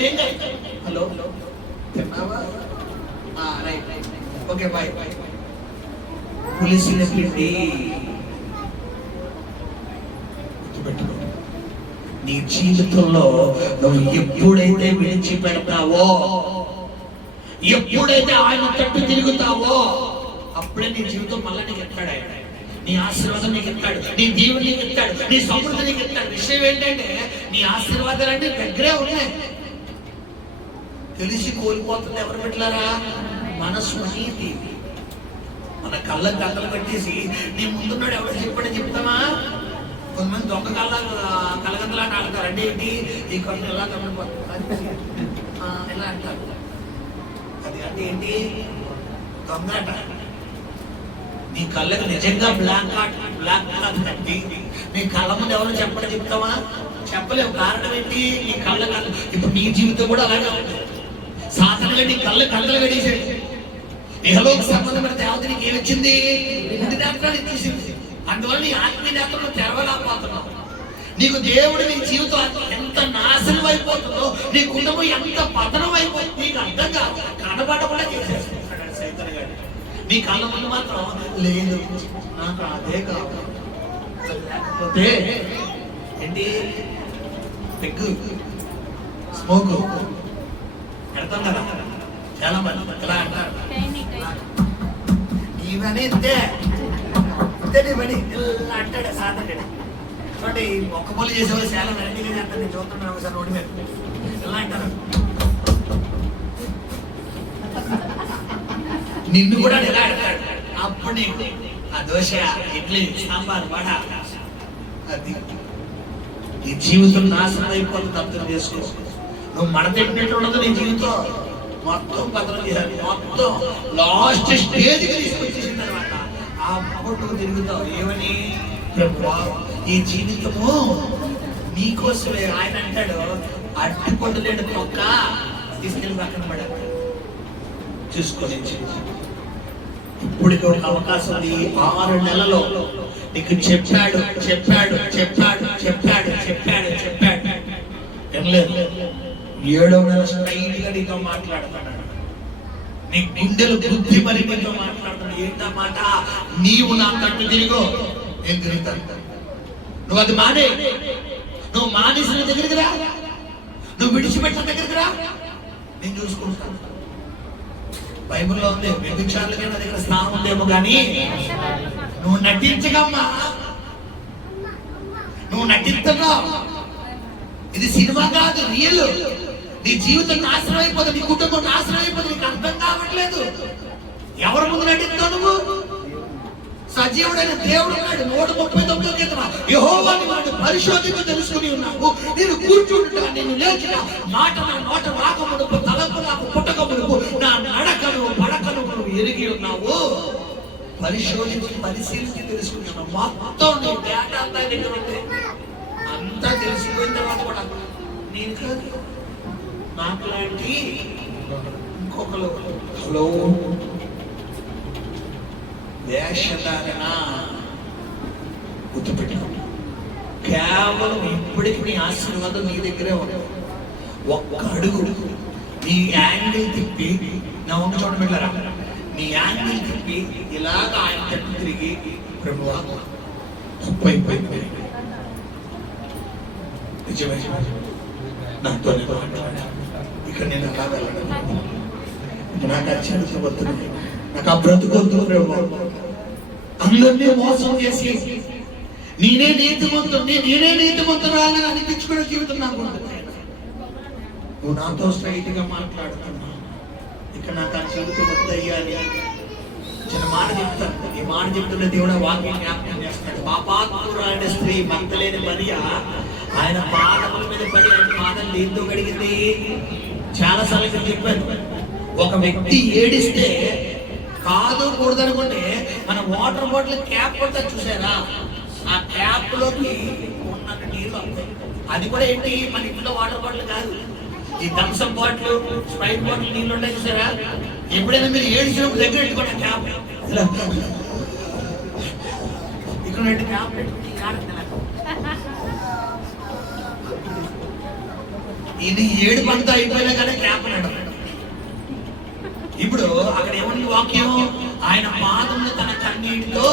ఏం కాదు. హలో తిన్నావా? Right okay bye. పులిసిన పిండి గుర్తుపెట్టుకో. నీ జీవితంలో నువ్వు ఎప్పుడైతే విడిచిపెడతావో, ఎప్పుడైతే ఆయన తట్టు తిరుగుతావో అప్పుడే నీ జీవితం మళ్ళీ నీకు ఎత్తాడు. ఆయన నీ ఆశీర్వాదం నీకు ఎత్తాడు, నీ దేవుడు నీకు ఎత్తాడు, నీ సమృద్ధి నీకు ఎత్తాడు. విషయం ఏంటంటే నీ ఆశీర్వాదాలన్నీ దగ్గరే ఉన్నాయి. తెలిసి కోల్పోతుంది ఎవరు పెట్టారా? మన స్వనీతి. మన కళ్ళకు గంటలు పెట్టేసి నీ ముందున్నాడు ఎవరు చెప్పాడని చెప్తామా? కొంతమంది దొంగ కళ్ళగంతలాంటి ఆడతారు. అంటే ఏంటి? ఈ కళ్ళు ఎలా కమ్మిపోతుంది ఎలా అంటారు. అది అంటే ఏంటి? దొంగట. నీ కళ్ళకి నిజంగా బ్లాక్ కార్డ్ కట్టి నీ కళ్ళ ముందు ఎవరు చెప్పడం చెప్తావా? చెప్పలేవు. కారణం ఏంటి? నీ కళ్ళ ఇప్పుడు నీ జీవితం కూడా అలాగే ఉంటుంది. సాధారణంగా నీ కళ్ళలు గడిచాడు. ఇహలోక సంబంధమైన దేవత నీకు ఏమిచ్చింది? తీసింది. అందువల్ల నీ ఆత్మీయ నేత్రను తెరవలేకపోతున్నావు. నీకు దేవుడు నీ జీవితం ఎంత నాశనం అయిపోతుందో, నీ కుటుంబం ఎంత పతనం అయిపోతుంది నీకు అర్థం కాదు. కనబడకుండా చేసేస్తున్నాడు సైతాన్ గారు. నీ కళ్ళ ముందు మాత్రం లేదు, నాకు అదే కావాలి. లేకపోతే ఏంటి, పెగ్గు స్మోకు పెడతాం కదా చాలా మంది ఇలా అంటారు. ఇవన్నీ ఇంతే నీ పని ఇలా అంటాడు సాధకుడు. చూడండి, ఒక్క పనులు చేసేవాళ్ళు చాలా వెరైటీగా చేస్తారు. నేను చూస్తున్నాను ఒకసారి రోడ్డు మీద ఇలా అంటారు. నిన్ను కూడా ఇలా అంటాడు. అప్పుడు నీకు ఆ దోశ, ఇడ్లీ, సాంబార్, వడ, అది నీ జీవితం నాశనం అయిపోతుంది. అర్థం చేసుకో. నువ్వు మడతెట్టినట్టు ఉండదు నీ జీవితం, మొత్తం పత్రం చేయాలి. మొత్తం లాస్ట్ స్టేజ్కి తీసుకొచ్చేసిన తర్వాత ఆ అప్పుడు తిరుగుతావు. ఏమని, ఈ జీవితము నీకోసమే. ఆయన అంటాడు, అడ్డు కొట్టలేడు తొక్క తీసుకెళ్ళి పక్కన పడాలి. చూసుకొని ఇప్పుడు ఒక అవకాశం ఉంది. 6 నెలలో నీకు చెప్పాడు చెప్పాడు చెప్పాడు చెప్పాడు చెప్పాడు చెప్పాడు వినలేదు. 7వ నెల స్ట్రైట్ గా నీతో మాట్లాడుతున్నాడు. నీ గుండెలు బుద్ధి మరి నీతో మాట్లాడుతున్నాడు. ఏంటన్నమాట, నీవు నా తట్టు తిరిగో, నేను తిరుగుతాను. నువ్వు అది మానే, నువ్వు మానేసిన దగ్గరికి రా, నువ్వు విడిచిపెట్టిన దగ్గరికి రా, నేను చూసుకుంటాను. బైబిల్లో ఉంది, వ్యభిచారులకి నా దగ్గర స్థానం ఉందేమో కానీ నువ్వు నటించగమ్మా, నువ్వు నటించగా. ఇది సినిమా కాదు, రియల్. నీ జీవితం నాశనం అయిపోతుంది, నీ కుటుంబం నాశనం అయిపోతుంది. నీకు అర్థం కావట్లేదు. ఎవరి ముందు నటిస్తావు నువ్వు? సజీవుడైన దేవుడు ఉన్నాడు. 139వ కీర్తన, యెహోవాని వాడు పరిశోధించి తెలుసుకుని ఉన్నావు. నేను కూర్చుంటున్నా, నేను లేచిన మాట నా నోట రాకమునుపు, తలంపు నాకు పుట్టకమునుపు, నా నడకను పడకను నువ్వు ఎరిగి ఉన్నావు. పరిశోధించి పరిశీలించి తెలుసుకుంటున్నావు. మొత్తం నీ డేటా అంతా దగ్గర ఉంది. అంతా తెలిసిపోయిన తర్వాత కూడా నేను కాదు, నాకు లాంటి ఇంకొకరు హలో వేషధారణ గుర్తుపెట్టుకో. కేవలం ఇప్పటికి నీ ఆశీర్వాదం నీ దగ్గరే ఉంది. ఒక్క అడుగు నీ యాంగిల్ తిప్పి, నా వంక చూడండి వెళ్ళరా, నీ యాంగిల్ తిప్పి ఇలాగ ఆయన తట్టు తిరిగి, ప్రభువా తప్పైపోయింది, నిజమే నాతో ఇక్కడ నేను అలా వెళ్ళను, నాకు అత్యంత వద్దు, నాకు ఆ బ్రతుకొద్దు ప్రభు. అందరినీ మోసం చేసి నేనే నీతిమంతుని, నేనే నీతిమంతురాలని అనిపించుకునే జీవితం నాకు ఉంటుంది. నువ్వు నాతో స్ట్రైట్ గా మాట్లాడుతున్నా, ఇక్కడ నాకు ఆ చెడుకు వద్దయ్యాలి. చిన్న మాట చెప్తాను. ఈ మాట చెప్తున్న దేవుడు వాక్యం జ్ఞాపకం చేస్తాడు. పాపాత్మురాలైన స్త్రీ, భర్త లేని మరియా ఆయన పాదముల మీద పడి ఆయన పాదాలు దేంతో కడిగింది? చాలా సార్లు చెప్పాను. ఒక వ్యక్తి ఏడిస్తే కాదు కూడదనుకుంటే మన వాటర్ బాటిల్ క్యాప్ కొడతా చూసారా, ఆ క్యాప్ లోకి ఉన్న నీళ్ళు వస్తాయి. అది కూడా ఏంటి, మన ఇంట్లో వాటర్ బాటిల్ కాదు, ఈ థమ్సప్ బాటిల్, స్ప్రైట్ బాటిల్ నీళ్ళు ఉంటాయి చూసారా. ఎప్పుడైనా మీరు ఏడిచినప్పుడు దగ్గర పెట్టుకోండి క్యాప్, ఇక్కడ క్యాప్ పెట్టుకుంటే ఇది ఏడు పంట అయిపోయినా కానీ క్యాప్ నడవ. ఇప్పుడు అక్కడ ఏమని వాక్యం, ఆయన పాదములు తన కన్నీటితో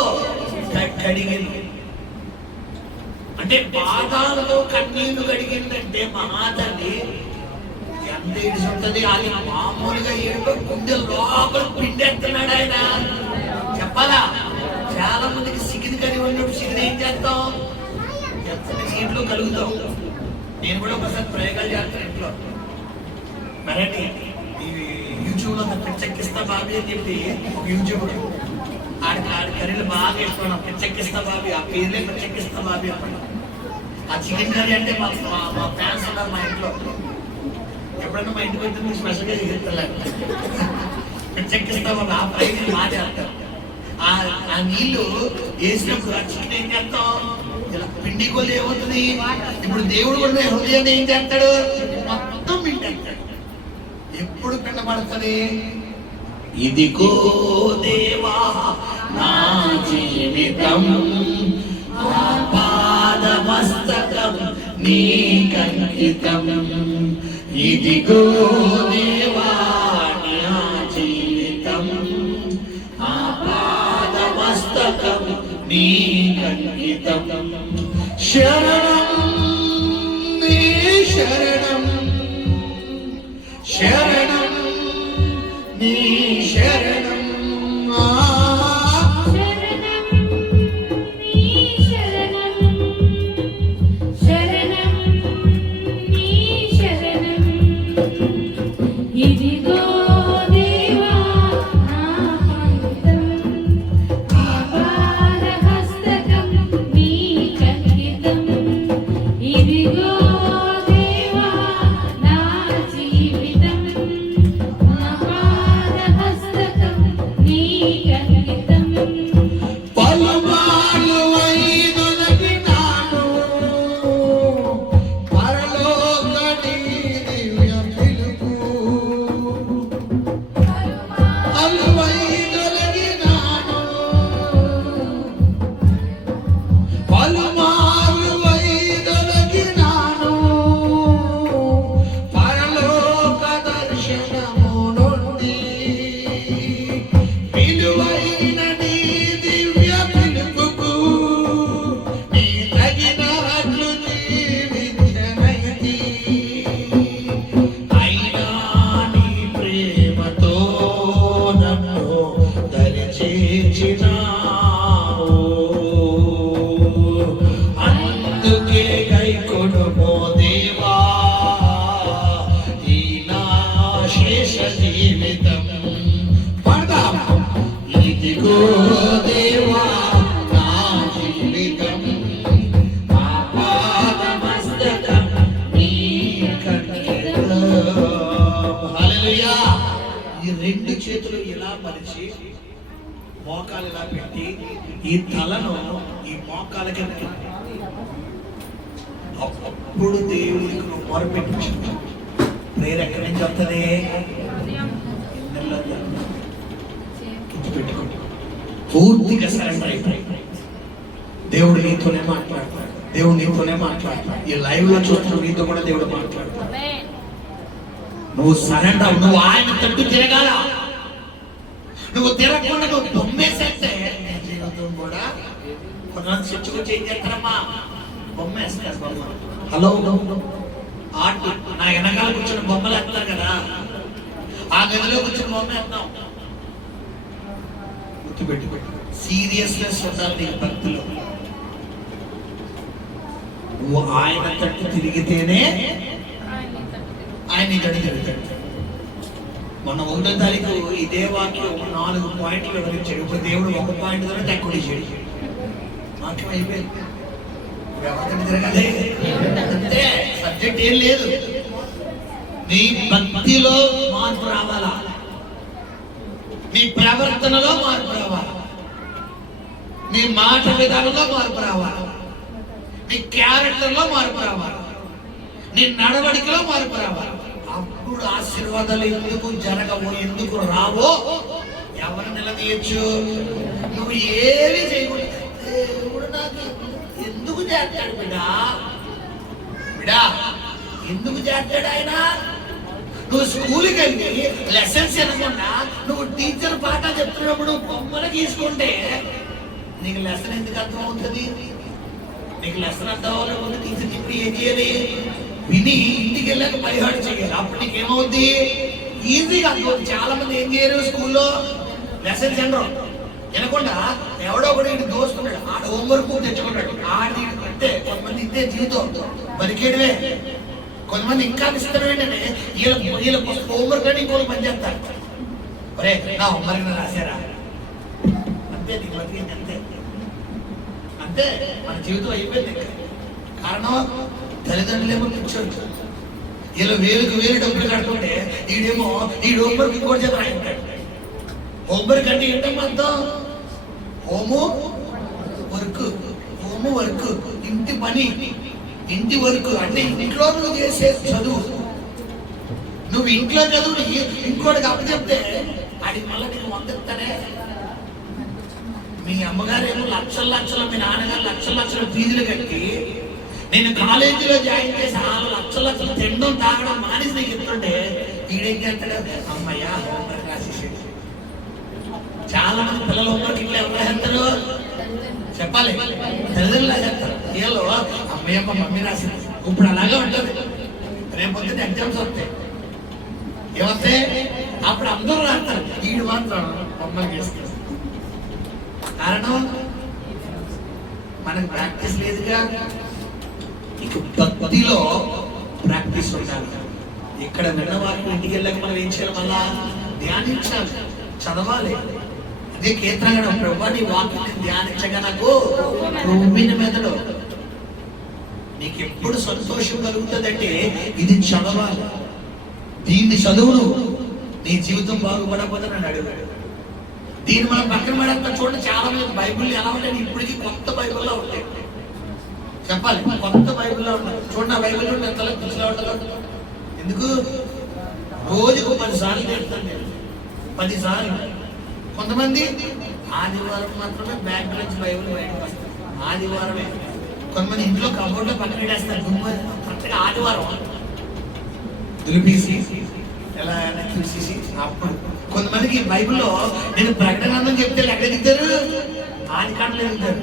కడిగింది. అంటే పాదాలలో కన్నీళ్లు కడిగిందంటే మహాతల్లి ఎంత ఏడిసి ఉంటుంది. అది మామూలుగా ఏడుపు గుండె లోపల పిండెత్తున్నాడు ఆయన. చెప్పాలా, చాలా మందికి సిగిది కడి ఉన్నప్పుడు సిగిది ఏం చేస్తాం, సీట్లు కలుగుతాం. నేను కూడా ఒకసారి ప్రయోగాలు చేస్తాను ఇంట్లో. మరండి ఈ యూట్యూబ్ లో పిచ్చెక్కిస్తా బాబీ అని చెప్పి యూట్యూబ్ ఆడి కర్రీలు బాగా వేసుకున్నాం. పిచ్చెక్కిస్తా బాబీ, ఆ పేర్లే పిచ్చెక్కిస్తా బాబీ అన్నమాట. ఆ చికెన్ కర్రీ అంటే మా ఫ్యాన్స్ ఉన్నారు మా ఇంట్లో. ఎప్పుడైనా మా ఇంటికి వచ్చి మీరు స్పెషల్గా చేస్తారు. పిచ్చెక్కిస్తా బాబీ ఆ ఫ్రై బాగా చేస్తారు. ఆ నీళ్లు వేసినప్పుడు ఆ చికెన్ ఏం చేస్తాం, ఇలా పిండి కొద్ది ఏమవుతుంది. ఇప్పుడు దేవుడు కూడా హృదయాన్ని ఏం చేస్తాడు, మొత్తం పిండేస్తాడు. ఎప్పుడు పిండబడుతుంది, ఇదిగో దేవా నా జీవితం ఆపాదమస్తకం నీకంకితం ఇదిగో దేవా నా జీవితం ఆపాదమస్తకం నీకంకితం శరణం నీ శరణం శరణం నీ శరణం ఇదిగో దేవా నా జీవితం ఆపాదమస్తకం నీకంకితం ఇదిగో దేవా నా జీవితం ఆపాదమస్తకం నీకంకితం పలుమార్లు వైదొలగినాను పరలోకని దివ్య పిలుపు పలుమార్లు వైదొలగినాను పరలోక దర్శనము నుండి విలువైన నీ దివ్య పిలుపుకు నీ తగినట్లు జీవించనైతి అయినా నీ ప్రేమతో నన్ను దరిచేర్చినావు అందుకే గైకొనుమో దేవా ఈ నా శేష జీవితం పడదాం ఇదిగో దేవా నా జీవితం ఆపాదమస్తకం నీకంకితం హల్లెలూయా ఈ రెండు చేతులు ఇలా మలిచి మోకాలు ఇలా పెట్టి ఈ తలను ఈ మోకాల కింద అప్పుడు దేవుడికి నువ్వు మొరపెట్టి ప్రేరు ఎక్కడి నుంచి వస్తుంది పెట్టుకోండి పూర్తిగా సరెండర్ అయిపోయి దేవుడు నీతోనే మాట్లాడతాడు దేవుడు నీతోనే మాట్లాడతాడు ఈ లైవ్ లో చూస్తున్న నీతో కూడా దేవుడు మాట్లాడతాడు నువ్వు సరెండర్ నువ్వు ఆయన తట్టు తిరగాల నువ్వు తిరగకుండా నువ్వు బొమ్మేసేస్తే జీవితం కూడా కొంతమంది చర్చకు ఏం చేస్తారమ్మా బొమ్మేస్తారు బొమ్మ హలో ఆర్ట్ నా వెనకాల కూర్చొని బొమ్మలు వేస్తారు కదా ఆ గదిలో కూర్చొని బొమ్మ వేస్తాం గుర్తుపెట్టు సీరియస్నెస్ ఉండాలి నీకు భక్తిలో నువ్వు ఆయన తట్టు తిరిగితేనే ఆయన నీ తట్టు తిరుగుతాడు మొన్న 1వ తారీఖు ఇదే వాక్యం 4 పాయింట్లు వివరించాడు ఇప్పుడు దేవుడు 1 పాయింట్ ద్వారా తక్కువ చేశాడు వాక్యం అయిపోయింది ఎవరికైనా తిరగాలి అంతే సబ్జెక్ట్ ఏం లేదు నీ భక్తిలో మార్పు రావాలా నీ ప్రవర్తనలో మార్పు రావాలా నీ మాట విధానంలో మార్పు రావాలా నీ క్యారెక్టర్లో మార్పు రావాలి నీ నడవడికలో మార్పు రావాలి అప్పుడు ఆశీర్వాదాలు ఎందుకు జరగవో ఎందుకు రావో ఎవరు నిలదీయచ్చు నువ్వు ఏమి చేయకూడదు దేవుడు నాకు ఎందుకు చేస్తాడు బిడా బిడా ఎందుకు చేస్తాడు ఆయన నువ్వు స్కూల్కి వెళ్ళి లెసన్స్ వినకుండా నువ్వు టీచర్ పాఠాలు చెప్తున్నప్పుడు బొమ్మలు గీసుకుంటే నీకు లెసన్ ఎందుకు అర్థం అవుతుంది నీకు లెసన్ అర్థం అవ్వలేకపోతే టీచర్ చెప్పి ఏం చేయాలి విని ఇంటికి వెళ్ళాక పరిహారం చేయాలి అప్పుడు నీకేమవుద్ది ఈజీగా అర్థం చాలా మంది ఏం చేయరు స్కూల్లో లెసన్స్ వినరు వినకుండా ఎవడో కూడా ఇంటి దోసుకున్నాడు ఆడ హోంవర్క్ తెచ్చుకున్నాడు ఆడి అంటే కొంతమంది ఇంతే జీవితం బరికేడువే కొంతమంది ఇంకా ఇస్తారు ఏంటంటే వీళ్ళ హోంవర్క్ అని ఇంకోళ్ళు పని చేస్తారు ఒరే నా హోంవర్క్ రాశారా అంతే నీకు బతికింది అంతే అంతే మన జీవితం అయిపోయింది కారణం తల్లిదండ్రులేమో కూర్చోవచ్చు వీళ్ళు వేలు డబ్బులు కట్టుకుంటే ఈడేమో ఈ హోంవర్క్ ఇంకోటి చేత రాయింటాడు హోంవర్క్ అంటే ఏంటమ్మా అర్థం హోము వర్క్ ఇంటి పని ఇంటి వర్క్ అంటే ఇంట్లో నువ్వు చేసే చదువు నువ్వు ఇంట్లో చదువు ఇంకోటికి అప్పచెప్తే అది మళ్ళీ నీకు వందెత్తానే మీ అమ్మగారు ఏమో లక్షల లక్షలు, మీ నాన్నగారు లక్షల లక్షల ఫీజులు కట్టి నేను కాలేజీలో జాయిన్ చేసి వాళ్ళు లక్షల లక్షలు తినడం తాగడం మానేసి నీకు చెప్తుంటే ఈడేం చేస్తాడు, అమ్మయ్యా హోంవర్క్ రాసేసేది. చాలా మంది పిల్లలు హోంవర్క్ ఇట్లా ఎవరు చేస్తారు చెప్పాలి, తల్లిదండ్రులు చేస్తారు. వీళ్ళు అమ్మయ్య మా మమ్మీ రాసింది. ఇప్పుడు అలాగే ఉంటుంది. రేపు పొద్దున్న ఎగ్జామ్స్ వస్తాయి, ఏమొస్తాయి అప్పుడు అందరూ రాస్తారు, వీడు మాత్రం హోంవర్క్ చేస్తారు. కారణం మనకు ప్రాక్టీస్ లేదుగా. ఇక భక్తిలో ప్రాక్టీస్ ఉండాలి. ఇక్కడ విన్న వాటిని ఇంటికి వెళ్ళాక మనం ఏం చేయాలి, మళ్ళా ధ్యానించాలి, చదవాలి. అదే కేంద్రంగా ప్రభు నీ వాక్యం ధ్యానించగా నాకు రూమిన మెదడు. నీకు ఎప్పుడు సంతోషం కలుగుతుందంటే ఇది చదవాలి. దీన్ని చదువును, నీ జీవితం బాగుపడకపోతే నన్ను అడిగాడు. దీన్ని మనం పక్కన పడేస్తా. చూడండి, చాలా మంది బైబిల్ ఎలా ఉంటాయి, ఇప్పటికీ కొత్త బైబిల్లో ఉంటాయి. చెప్పాలి, కొత్త బైబిల్లో ఉంటాయి. చూడండి, ఆ బైబిల్ ఎంతలో పిచ్చిలో ఉంటుందో. ఎందుకు రోజుకు 10 సార్లు నేర్పుతాను నేను, 10 సార్లు. కొంతమంది ఆదివారం మాత్రమే బ్యాగ్ నుంచి బైబిల్ బయటకు వస్తారు, ఆదివారమే. కొంతమంది ఇంట్లో కబోర్డ్లో పక్కన పెట్టేస్తారు, కరెక్ట్గా ఆదివారం దులిపేసి ఎలా చూసేసి. అప్పుడు కొంతమందికి బైబిల్లో నేను ప్రకటన గ్రంథం చెప్తే ఎక్కడ దిగుతారు, ఆది కాండలో దిగుతారు.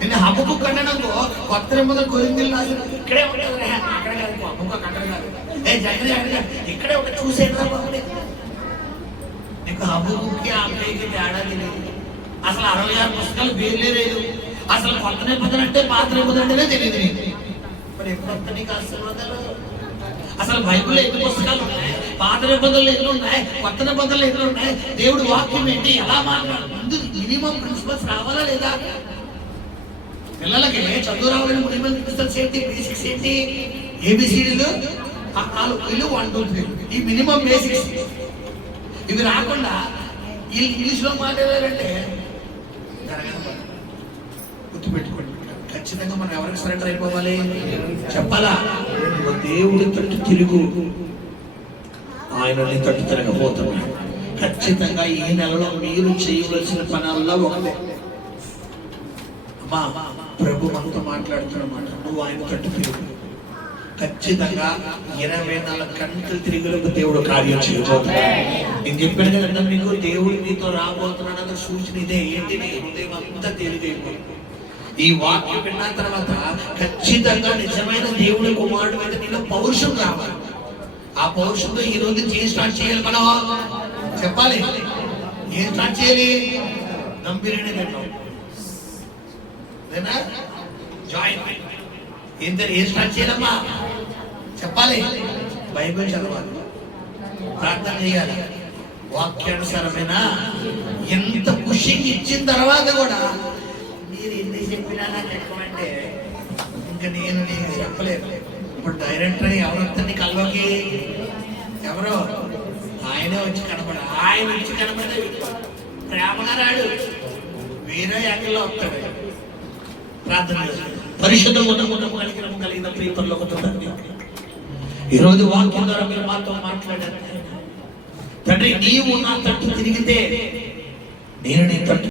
నేను హబ్బకు కట్టడంలో కొత్త నిబంధన కొరింథీయులు రాసిన ఇక్కడే ఉంటుంది, అక్కడ కాదు, హబ్బకు అక్కడ కాదు, జగన్ అక్కడ కాదు, ఇక్కడే ఒకటి చూసేదా బాబు. నీకు హబ్బుకి అక్కడికి తేడా తెలియదు. అసలు 66 పుస్తకాలు వేరే లేదు. అసలు కొత్త నిబంధన అంటే పాత నిబంధన అంటేనే తెలియదు నీకు. మరి ఎప్పుడు వస్తా నీకు ఆశీర్వాదాలు? అసలు బైబిల్లో ఎన్ని పుస్తకాలు ఉన్నాయి, పాత నిబంధనలు ఎన్ని ఉన్నాయి, కొత్త నిబంధనలు ఎన్ని ఉన్నాయి, దేవుడు వాక్యం ఏంటి, ఎలా మాట్లాడు, ముందు మినిమం ప్రిన్సిపల్స్ రావాలా లేదా? పిల్లలకి చదువు రావాలని మినిమం ప్రిన్సిపల్స్ ఏంటి, బేసిక్స్ ఏంటి, ఏబిసిడీలు 4 1 2 3 ఈ మినిమం బేసిక్స్. ఇవి రాకుండా వీళ్ళు ఇంగ్లీష్లో మాట్లాడారంటే గుర్తుపెట్టుకోండి. ఖచ్చితంగా మనం ఎవరికి సరెండర్ అయిపోవాలి చెప్పాలా? దేవుడి తట్టు తిరుగు, ఆయన తట్టు తిరగబోతున్నాడు. ఖచ్చితంగా ఈ నెలలో మీరు చేయవలసిన పనుల్లో ఒకటే, అమ్మా ప్రభు మనతో మాట్లాడుతున్నమాట, నువ్వు ఆయన తట్టు తిరుగు. ఖచ్చితంగా 24 గంటలు తిరిగిలకు దేవుడు కార్యం చేయబోతున్నాడు. నేను చెప్పాను కదండి మీకు, దేవుడు నీతో రాబోతున్నాడు అన్న సూచన ఇదే. ఏంటి, నీ హృదయం అంతా తేలికైపోయింది. ఈ వాక్యం విన్న తర్వాత ఖచ్చితంగా నిజమైన దేవుడి కుమారుడు మీద నీలో పౌరుషం రావాలి. ఆ పౌరుషంతో ఈ రోజు ఏం స్టార్ట్ చేయాలి మనం చెప్పాలి. ఏం స్టార్ట్ చేయాలి? దమ్ బిర్యానీ తింటాం, జాయిన్ ఏం స్టార్ట్ చేయాలమ్మా చెప్పాలి. బైబిల్ చదవాలి, ప్రార్థన చేయాలి, వాక్యానుసారమైన ఎంత పుషింగ్ ఇచ్చిన తర్వాత కూడా మీరు ఎన్ని చెప్పినా నాకు ఎక్కువంటే ఇంకా నేను చెప్పలేదు. ఇప్పుడు డైరెక్టర్ ఎవరొస్తుంది కల్వకి, ఎవరో ఆయనే వచ్చి కనపడ, ఆయన వచ్చి కనపడే ప్రేమగా రాడు, వేరే యాంగిల్లో వస్తాడు. ప్రార్థన పరిశుద్ధ కలిగిన ప్రియపరలోక తండ్రి, ఈరోజు వాక్యం ద్వారా మీరు మాతో మాట్లాడారు తండ్రి. నీవు నా తట్టు తిరిగితే నేను నీ తట్టు